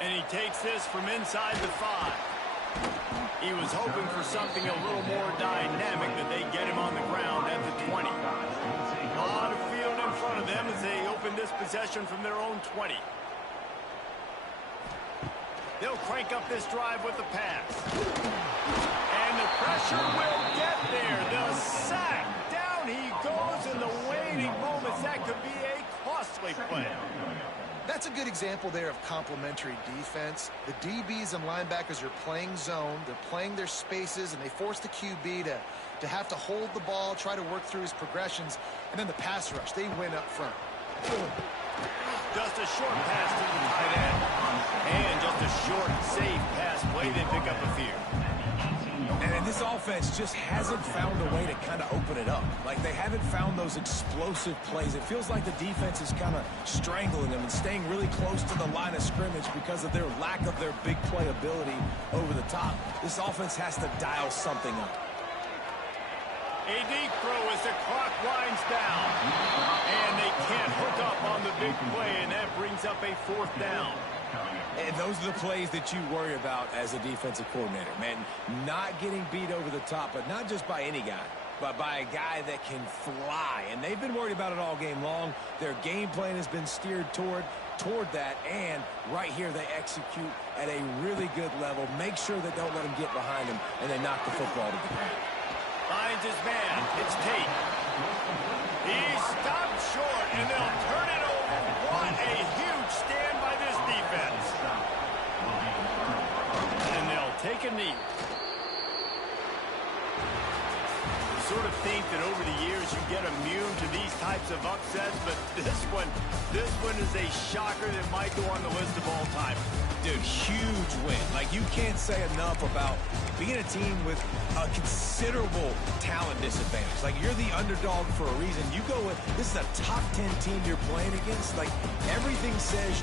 And he takes this from inside the 5. He was hoping for something a little more dynamic, that they get him on the ground at the 20. A lot of field in front of them as they open this possession from their own 20. They'll crank up this drive with the pass. And the pressure will get there. The sack. Down he goes in the waiting moments. That could be a costly play. That's a good example there of complementary defense. The DBs and linebackers are playing zone. They're playing their spaces, and they force the QB to have to hold the ball, try to work through his progressions, and then the pass rush. They win up front. Just a short pass to the tight end. And just a short, safe pass play. They pick up a few. And this offense just hasn't found a way to kind of open it up. Like, they haven't found those explosive plays. It feels like the defense is kind of strangling them and staying really close to the line of scrimmage because of their lack of their big play ability over the top. This offense has to dial something up. A deep throw as the clock winds down. And they can't hook up on the big play, and that brings up a 4th down. And those are the plays that you worry about as a defensive coordinator, man. Not getting beat over the top, but not just by any guy, but by a guy that can fly. And they've been worried about it all game long. Their game plan has been steered toward that, and right here they execute at a really good level. Make sure they don't let them get behind them, and they knock the football to the ground. Finds his man. It's Tate. He's stopped short, and they'll turn it over. What a huge stand by this defense. And they'll take a knee. You sort of think that over the years you get immune to these types of upsets, but this one is a shocker that might go on the list of all time. Dude, huge win. Like, you can't say enough about being a team with a considerable talent disadvantage. Like, you're the underdog for a reason. You go with, this is a top 10 team you're playing against. Like, everything says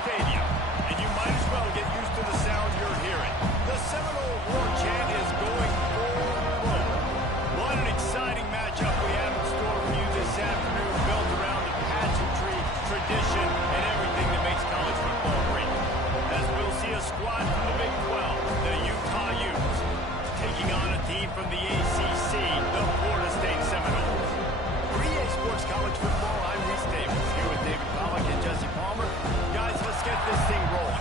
stadium, and you might as well get used to the sound you're hearing. The Seminole War Chant is going full blown. What an exciting matchup we have in store for you this afternoon, built around the pageantry, tradition, and everything that makes college football great. As we'll see a squad from the Big 12, the Utah Utes, taking on a team from the ACC, the Florida State Seminoles. For EA Sports College Football, I'm Reese Davis, here with David Pollack and Jesse Palmer. Guys, let's get this thing rolling.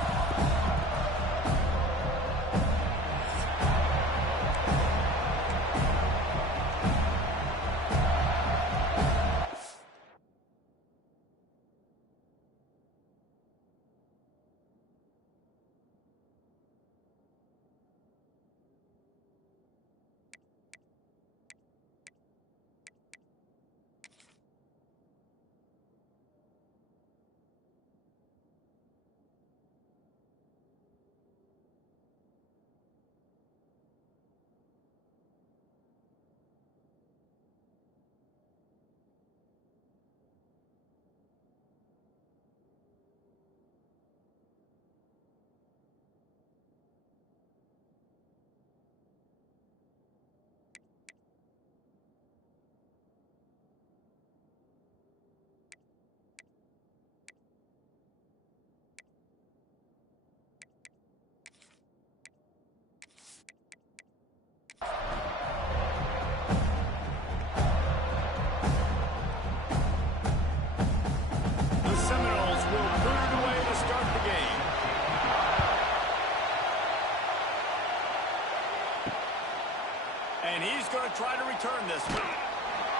And he's going to try to return this one.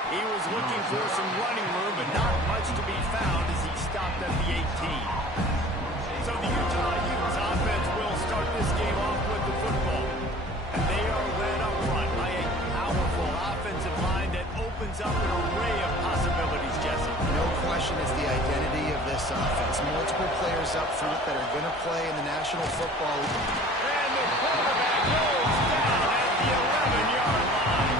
He was looking for some running room, but not much to be found as he stopped at the 18. So the Utah Utes offense will start this game off with the football. And they are led up front by a powerful offensive line that opens up an array of possibilities, Jesse. No question it's the identity of this offense. Multiple players up front that are going to play in the National Football League. And the quarterback goes down at the 11-yard line.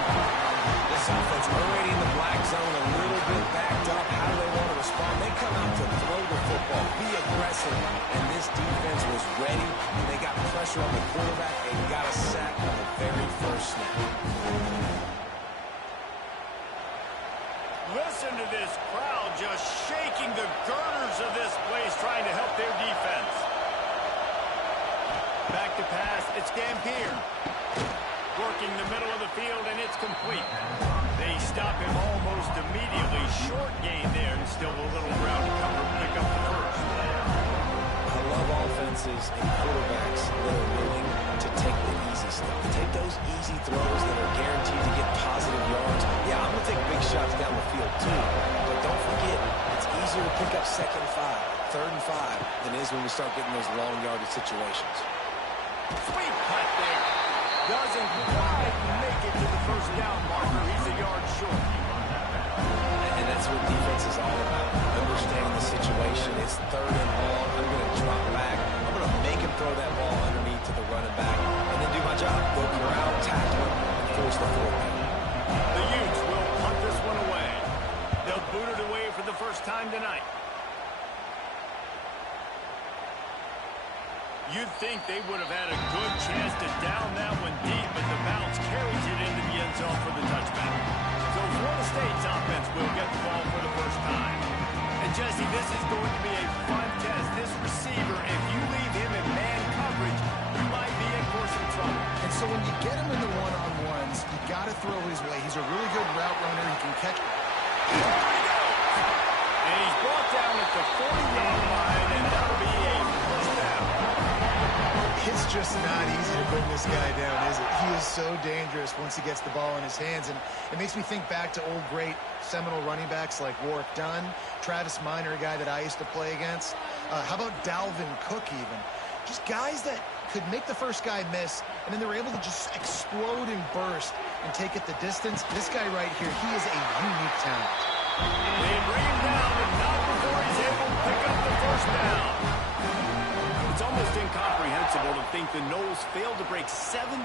This offense already in the black zone, a little bit backed up. How do they want to respond? They come out to throw the football, be aggressive, and this defense was ready, and they got pressure on the quarterback and got a sack on the very first snap. Listen to this crowd just shaking the girders of this place, trying to help their defense. Back to pass, it's Dampier. Working the middle of the field, and it's complete. They stop him almost immediately. Short gain there, and still a little ground to cover, pick up the first. I love offenses and quarterbacks that are willing to take the easy stuff. Take those easy throws that are guaranteed to get positive yards. Yeah, I'm going to take big shots down the field too. But don't forget, it's easier to pick up 2nd and 5, 3rd and 5 than it is when we start getting those long yardage situations. Sweet cut there. Doesn't quite make it to the first down marker. He's a yard short. And that's what defense is all about. Understanding the situation. It's 3rd and long. I'm going to drop back. I'm going to make him throw that ball underneath to the running back. And then do my job. Go corral, tackle him, and force the 4th down. The Utes will punt this one away. They'll boot it away for the first time tonight. You'd think they would have had a good chance to down that one deep, but the bounce carries it into the end zone for the touchback. So Florida State's offense will get the ball for the first time. And Jesse, this is going to be a fun test. This receiver, if you leave him in man coverage, you might be in for some trouble. And so when you get him in the one-on-ones, you got to throw his way. He's a really good route runner. He can catch. There he goes. And he's brought down at the 40-yard line, and that'll be a first down. It's just not easy to bring this guy down, is it? He is so dangerous once he gets the ball in his hands. And it makes me think back to old great Seminole running backs like Warwick Dunn, Travis Minor, a guy that I used to play against. How about Dalvin Cook even? Just guys that could make the first guy miss, and then they were able to just explode and burst and take it the distance. This guy right here, he is a unique talent. They bring him down, and not before he's able to pick up the first down. It's almost incomprehensible incomprehensible to think the Noles failed to break 17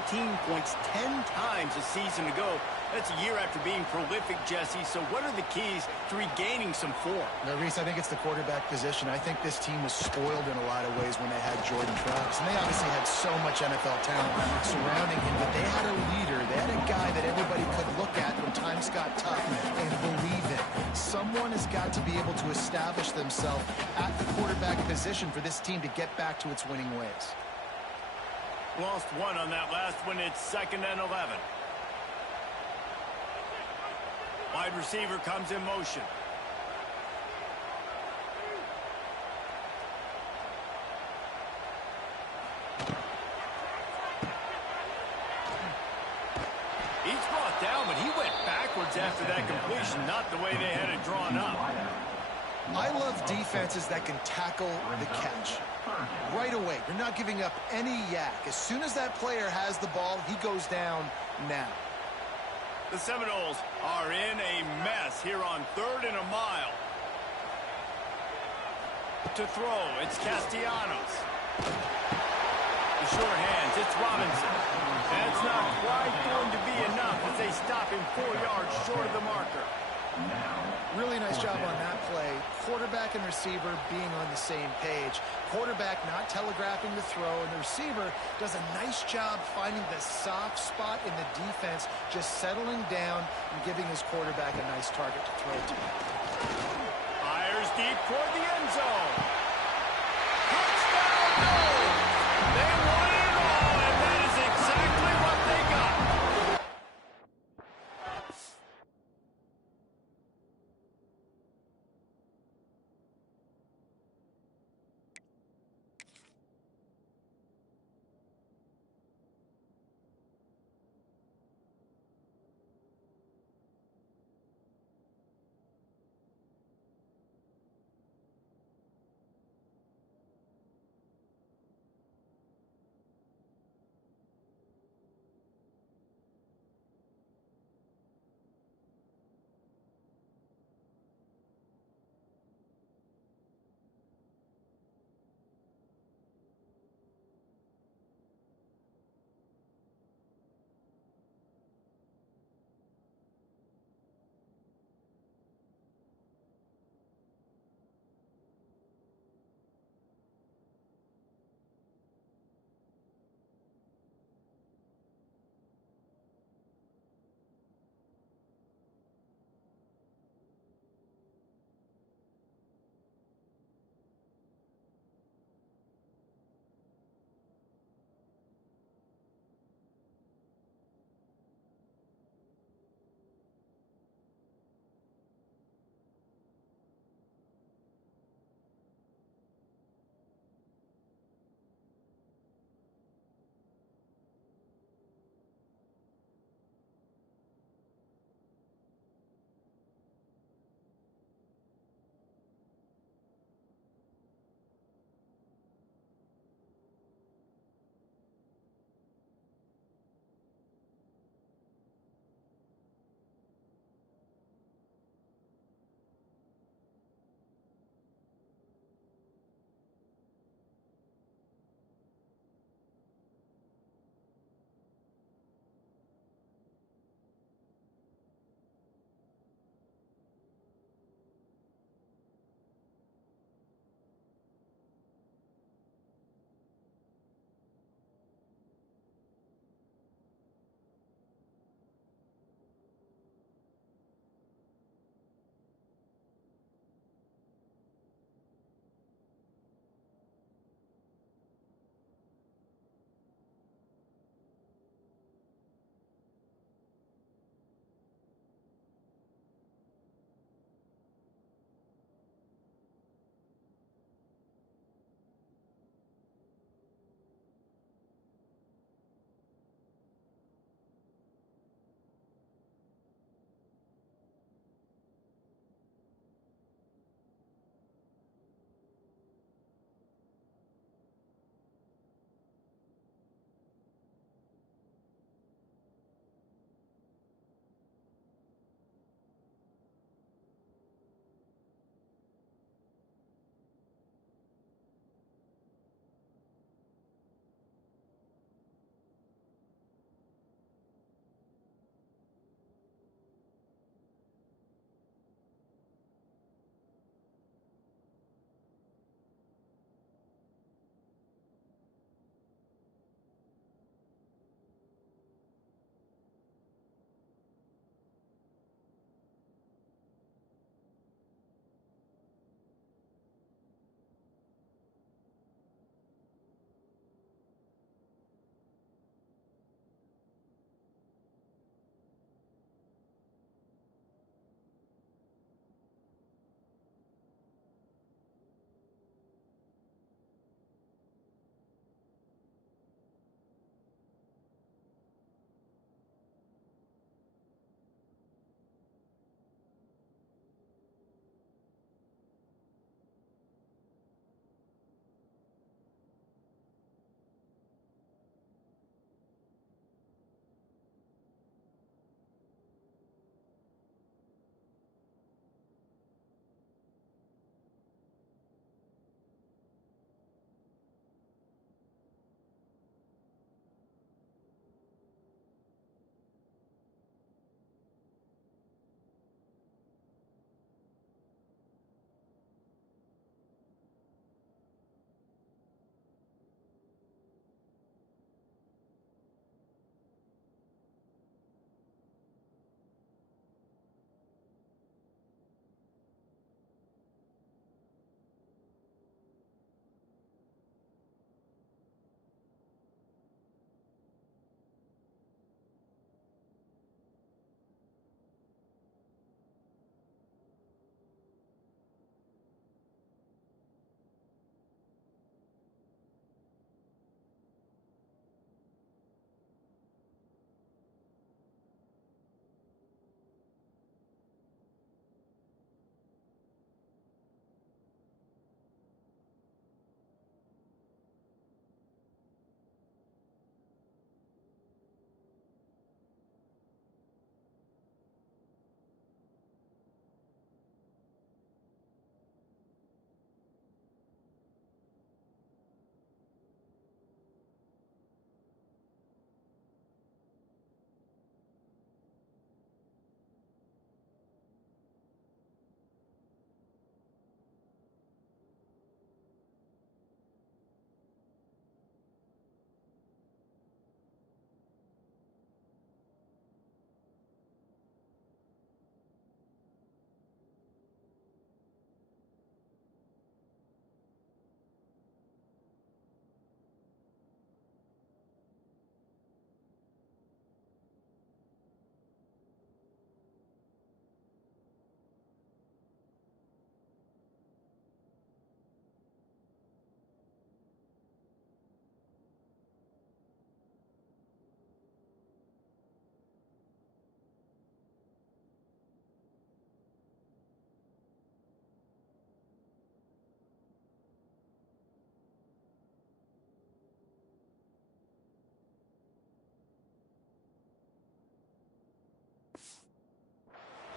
points 10 times a season ago. That's a year after being prolific, Jesse. So what are the keys to regaining some form? No, Reese, I think it's the quarterback position. I think this team was spoiled in a lot of ways when they had Jordan Travis. And they obviously had so much NFL talent surrounding him, but they had a leader. They had a guy that everybody could look at when times got tough and believe in. Someone has got to be able to establish themselves at the quarterback position for this team to get back to its winning ways. Lost one on that last one. It's 2nd and 11. Wide receiver comes in motion. He's brought down, but he went backwards after that completion, not the way they had it drawn up. I love defenses that can tackle the catch. Right away, you're not giving up any yak. As soon as that player has the ball, he goes down now. The Seminoles are in a mess here on 3rd and a mile. To throw, it's Castellanos. The short hands, it's Robinson. That's not quite going to be enough as they stop him 4 yards short of the marker. Really nice job on that play. Quarterback and receiver being on the same page. Quarterback not telegraphing the throw, and the receiver does a nice job finding the soft spot in the defense, just settling down and giving his quarterback a nice target to throw to. Fires deep toward the end zone. Touchdown, Noles! They won it all, and that is exactly what they got.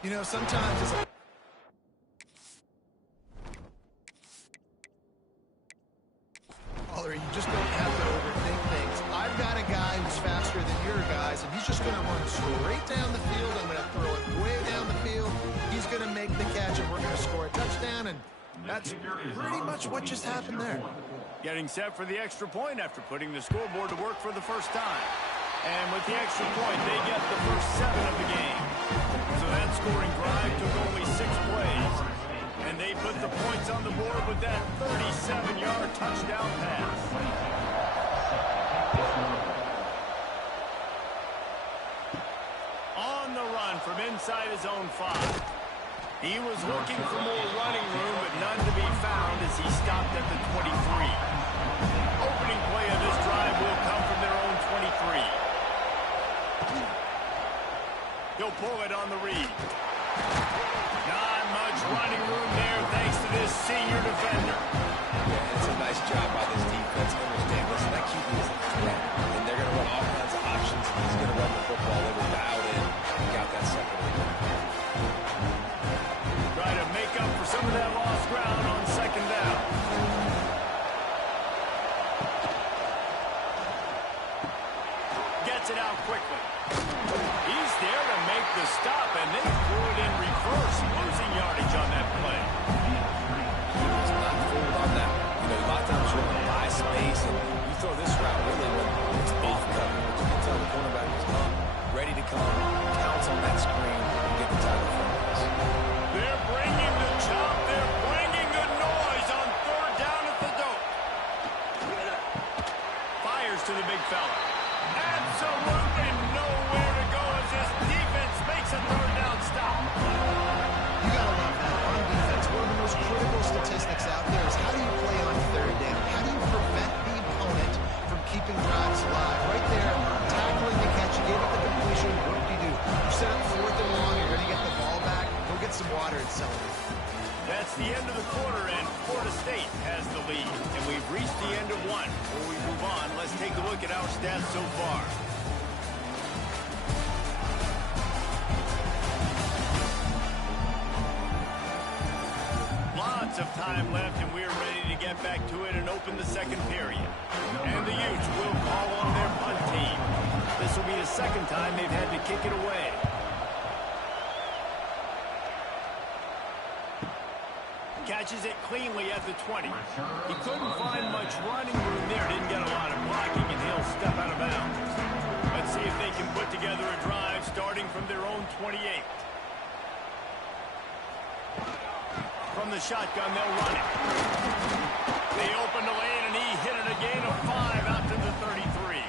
You know, sometimes it's you just don't have to overthink things. I've got a guy who's faster than your guys, and he's just going to run straight down the field. I'm going to throw it way down the field. He's going to make the catch, and we're going to score a touchdown, and that's pretty much what just happened there. Getting set for the extra point after putting the scoreboard to work for the first time. And with the extra point, they get the first 7 of the game. So that scoring drive took only 6 plays. And they put the points on the board with that 37-yard touchdown pass. On the run from inside his own 5. He was looking for more running room, but none to be found as he stopped at the 23. Opening play of this drive will come from their own 23. He'll pull it on the read. Not much running room there thanks to this senior defender. Yeah, it's a nice job by this defense. Understand, listen, that QB is a threat, and they're going to run all kinds of options. He's going to run the football. They were dialed in and got that second lead. Try to make up for some of that lost ground on second down. Gets it out quickly. He's there to make the stop, and they threw it in reverse, losing yardage on that play. He's not fooled on that. You know, a lot of times you're going to buy space, and you throw this route really when it's off coverage. You can tell the cornerback is up, ready to come, counts on that screen, and get the title from us. They're bringing the chop. They're bringing the noise on third down at the dope. Fires to the big fella. Absolutely nowhere to go as this defense makes a third down stop. You got to love that on defense. One of the most critical statistics out there is how do you play on third down? How do you prevent the opponent from keeping drives alive? Right there, tackling the catch, you gave it the completion. What do? You set up 4th and long, you're going to get the ball back. Go get some water and celebrate. That's the end of the quarter, and Florida State has the lead. And we've reached the end of one. Before we move on, let's take a look at our stats so far. Lots of time left, and we're ready to get back to it and open the second period. And the Utes will call on their punt team. This will be the second time they've had to kick it away. Catches it cleanly at the 20. He couldn't find much running room there. Didn't get a lot of blocking, and he'll step out of bounds. Let's see if they can put together a drive starting from their own 28. From the shotgun, they'll run it. They open the lane, and he hit it a gain of 5 out to the 33.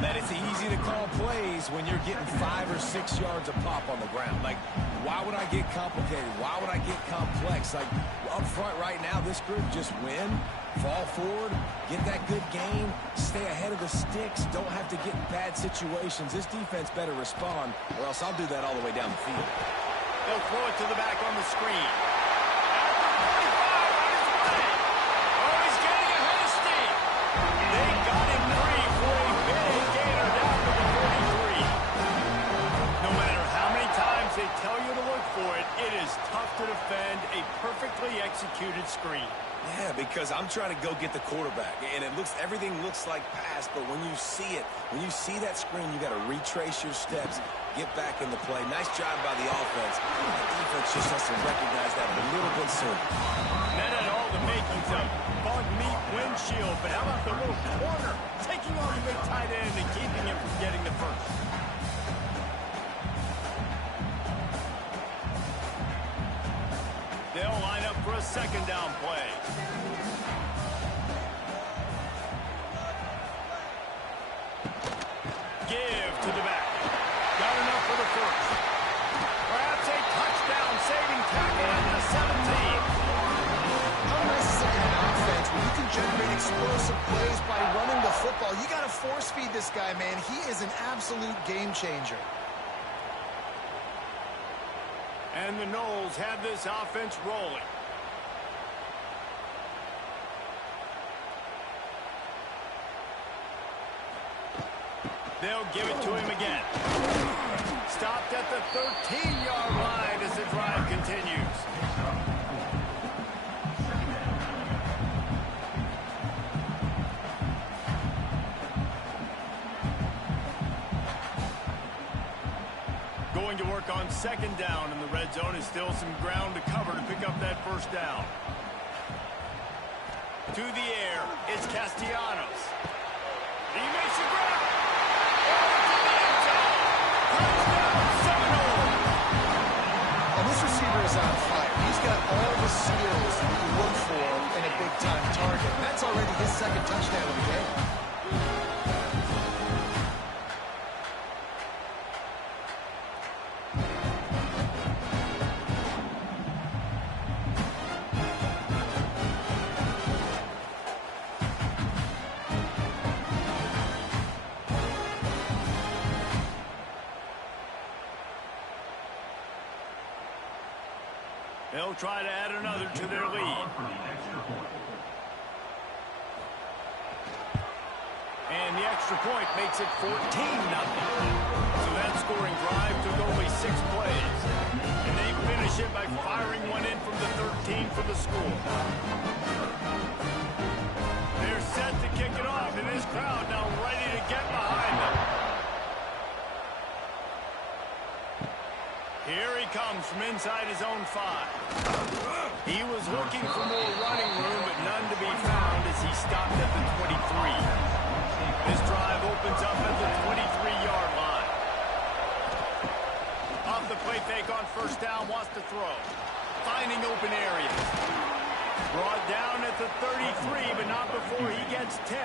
Man, it's easy to call plays when you're getting 5 or 6 yards a pop on the ground. Like, why would I get complicated? Why would I get complex? Like, up front right now, this group just win, fall forward, get that good gain, stay ahead of the sticks, don't have to get in bad situations. This defense better respond, or else I'll do that all the way down the field. They'll throw it to the back on the screen. At the 45, on his way. Oh, he's getting ahead of steam. They got him free for a big gainer down to the 43. No matter how many times they tell you to look for it, it is tough to defend a perfectly executed screen. Yeah, because I'm trying to go get the quarterback, and everything looks like pass, but when you see it, when you see that screen, you got to retrace your steps, get back in the play. Nice job by the offense. The defense just has to recognize that a little bit sooner. That had all the makings of bug meat windshield, but how about the little corner taking on the big tight end and keeping him from getting the first? They'll line up for a second down play. Give to the back. Got enough for the first. Perhaps a touchdown-saving tackle at the 17. How nice is it in an offense when you can generate explosive plays by running the football? You got to force feed this guy, man. He is an absolute game changer. And the Noles have this offense rolling. They'll give it to him again. stopped at the 13-yard line as the drive continues. Going to work on second down in the red zone. Is still some ground to cover to pick up that first down. To the air, it's Castellanos. He makes the grab. Over to the end zone. Touchdown, Seminole. Oh, this receiver is on fire. He's got all the skills that you look for in a big-time target. That's already his second touchdown of the game. They'll try to add another to their lead. And the extra point makes it 14-0. So that scoring drive took only 6 plays. And they finish it by firing one in from the 13 for the score. They're set to kick it off, and this crowd now ready to get behind them. Here he comes from inside his own 5. He was looking for more running room, but none to be found as he stopped at the 23. This drive opens up at the 23-yard line. Off the play fake on first down, wants to throw. Finding open areas. Brought down at the 33, but not before he gets 10.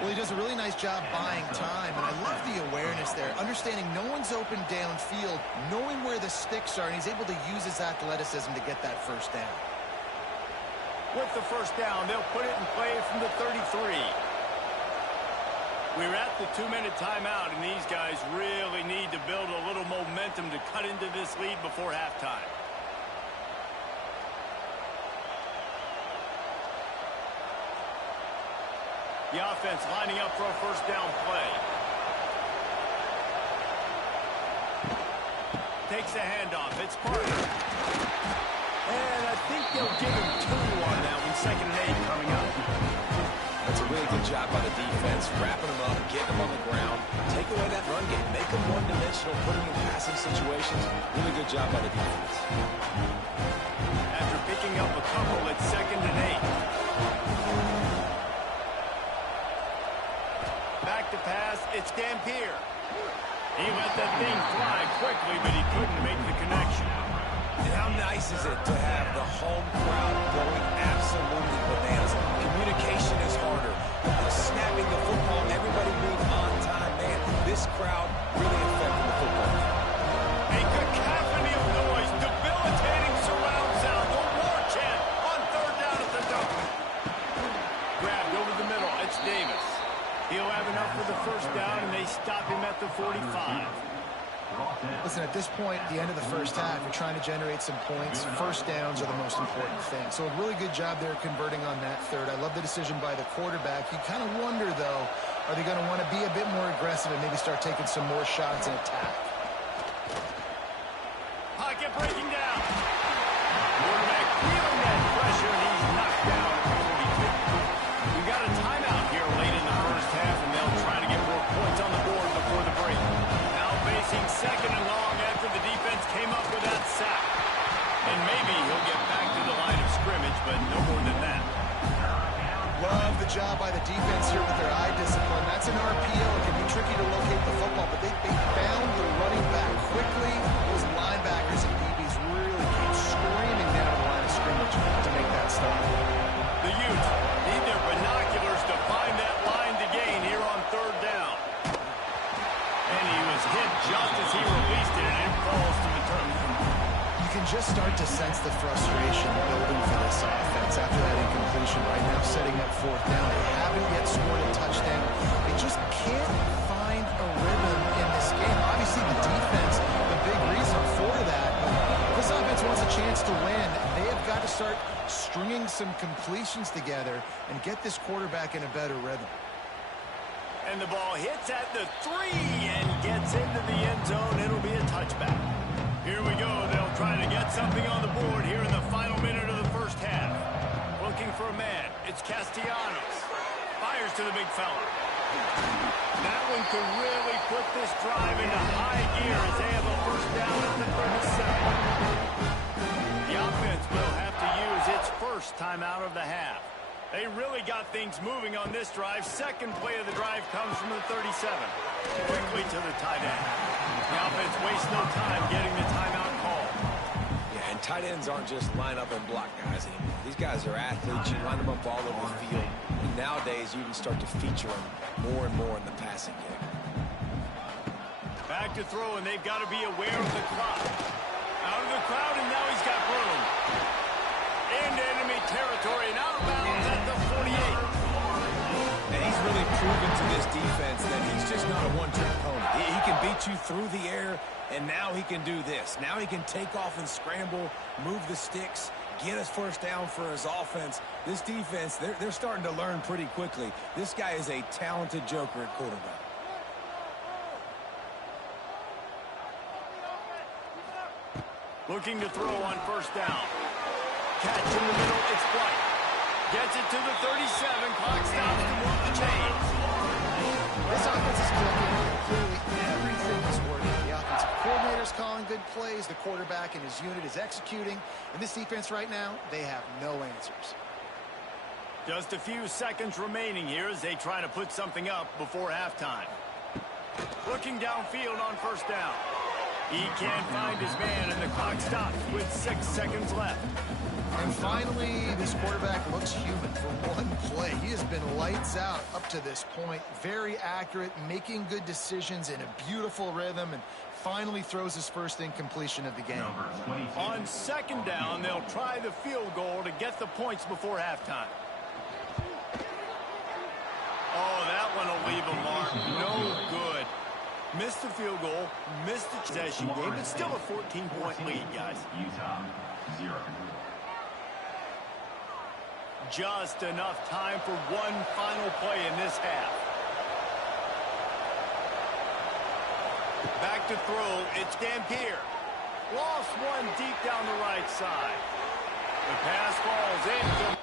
Well, he does a really nice job buying time, and I love the awareness there. Understanding no one's open downfield, knowing where the sticks are, and he's able to use his athleticism to get that first down. With the first down, they'll put it in play from the 33. We're at the 2-minute timeout, and these guys really need to build a little momentum to cut into this lead before halftime. The offense lining up for a first down play. Takes a handoff. It's Parker. And I think they'll give him 2 on that one. 2nd and 8 coming up. That's a really good job by the defense, wrapping them up, getting them on the ground, take away that run game, make them one-dimensional, put them in passing situations. Really good job by the defense. After picking up a couple, it's 2nd and 8. Back to pass, it's Dampier. He let that thing fly quickly, but he couldn't make the connection. And how nice is it to have the home crowd going absolutely bananas? Communication is harder. Snapping the football, everybody being on time. Man, this crowd really affecting the football. A cacophony of noise, debilitating surround sound. The war chant on 3rd down at the dump. Grabbed over the middle, it's Davis. He'll have enough for the first down, and they stop him at the 45. Listen, at this point, the end of the first half, you're trying to generate some points. First downs are the most important thing. So a really good job there converting on that third. I love the decision by the quarterback. You kind of wonder, though, are they going to want to be a bit more aggressive and maybe start taking some more shots and attack? Pocket breaking down. Quarterback feeling that pressure, and he's knocked down at the 42. We got a timeout here late in the first half, and they'll try to get more points on the board before the break. Now facing 2nd and long after the defense came up with that sack. And maybe he'll get back to the line of scrimmage, but no more than that. Love the job by the defense here with their eye discipline. That's an RPO. It can be tricky to locate the football, but they found the running back quickly. Those linebackers and DBs really came screaming down to the line of scrimmage to make that stop. The Utes need their binoculars to find that line to gain here on 3rd down. And he was hit just as he released it, and it falls to the turf. You can just start to sense the frustration building for this offense after that incompletion. Right now, setting up 4th down. They haven't yet scored a touchdown. They just can't find a rhythm in this game. Obviously, the defense, the big reason for that. But this offense wants a chance to win. They have got to start stringing some completions together and get this quarterback in a better rhythm. And And the ball hits at the 3 and gets into the end zone. It'll be a touchback. Here we go. They'll try to get something on the board here in the final minute of the first half. Looking for a man. It's Castellanos. Fires to the big fella. That one could really put this drive into high gear as they have a first down at the 37. The offense will have to use its first timeout of the half. They really got things moving on this drive. Second play of the drive comes from the 37. Quickly to the tight end. The offense wastes no time getting the timeout call. Yeah, and tight ends aren't just line up and block guys anymore. These guys are athletes. You line them up all over the field. And nowadays, you can start to feature them more and more in the passing game. Back to throw, and they've got to be aware of the clock. Out of the crowd, and now he's got room. Into enemy territory, and out of bounds at the 48. And he's really proven to this defense that he's just not a one-trick pony. He can beat you through the air, and now he can do this. Now he can take off and scramble, move the sticks, get us first down for his offense. This defense, they're starting to learn pretty quickly. This guy is a talented joker at quarterback. Looking to throw on first down. Catch in the middle, it's White. Gets it to the 37, clock stops to move the chains. This offense is clicking. Clearly, everything is working. The offensive coordinator's calling good plays. The quarterback and his unit is executing. And this defense right now, they have no answers. Just a few seconds remaining here as they try to put something up before halftime. Looking downfield on first down. He can't find his man, and the clock stops with 6 seconds left. And finally, this quarterback looks human for one play. He has been lights out up to this point. Very accurate, making good decisions in a beautiful rhythm, and finally throws his first incompletion of the game. On second down, they'll try the field goal to get the points before halftime. Oh, that one will leave a mark. No good. Missed the field goal, missed the possession game, but still a 14-point lead, guys. Utah, 0. Just enough time for one final play in this half. Back to throw, it's Dampier. Lost one deep down the right side. The pass falls incomplete.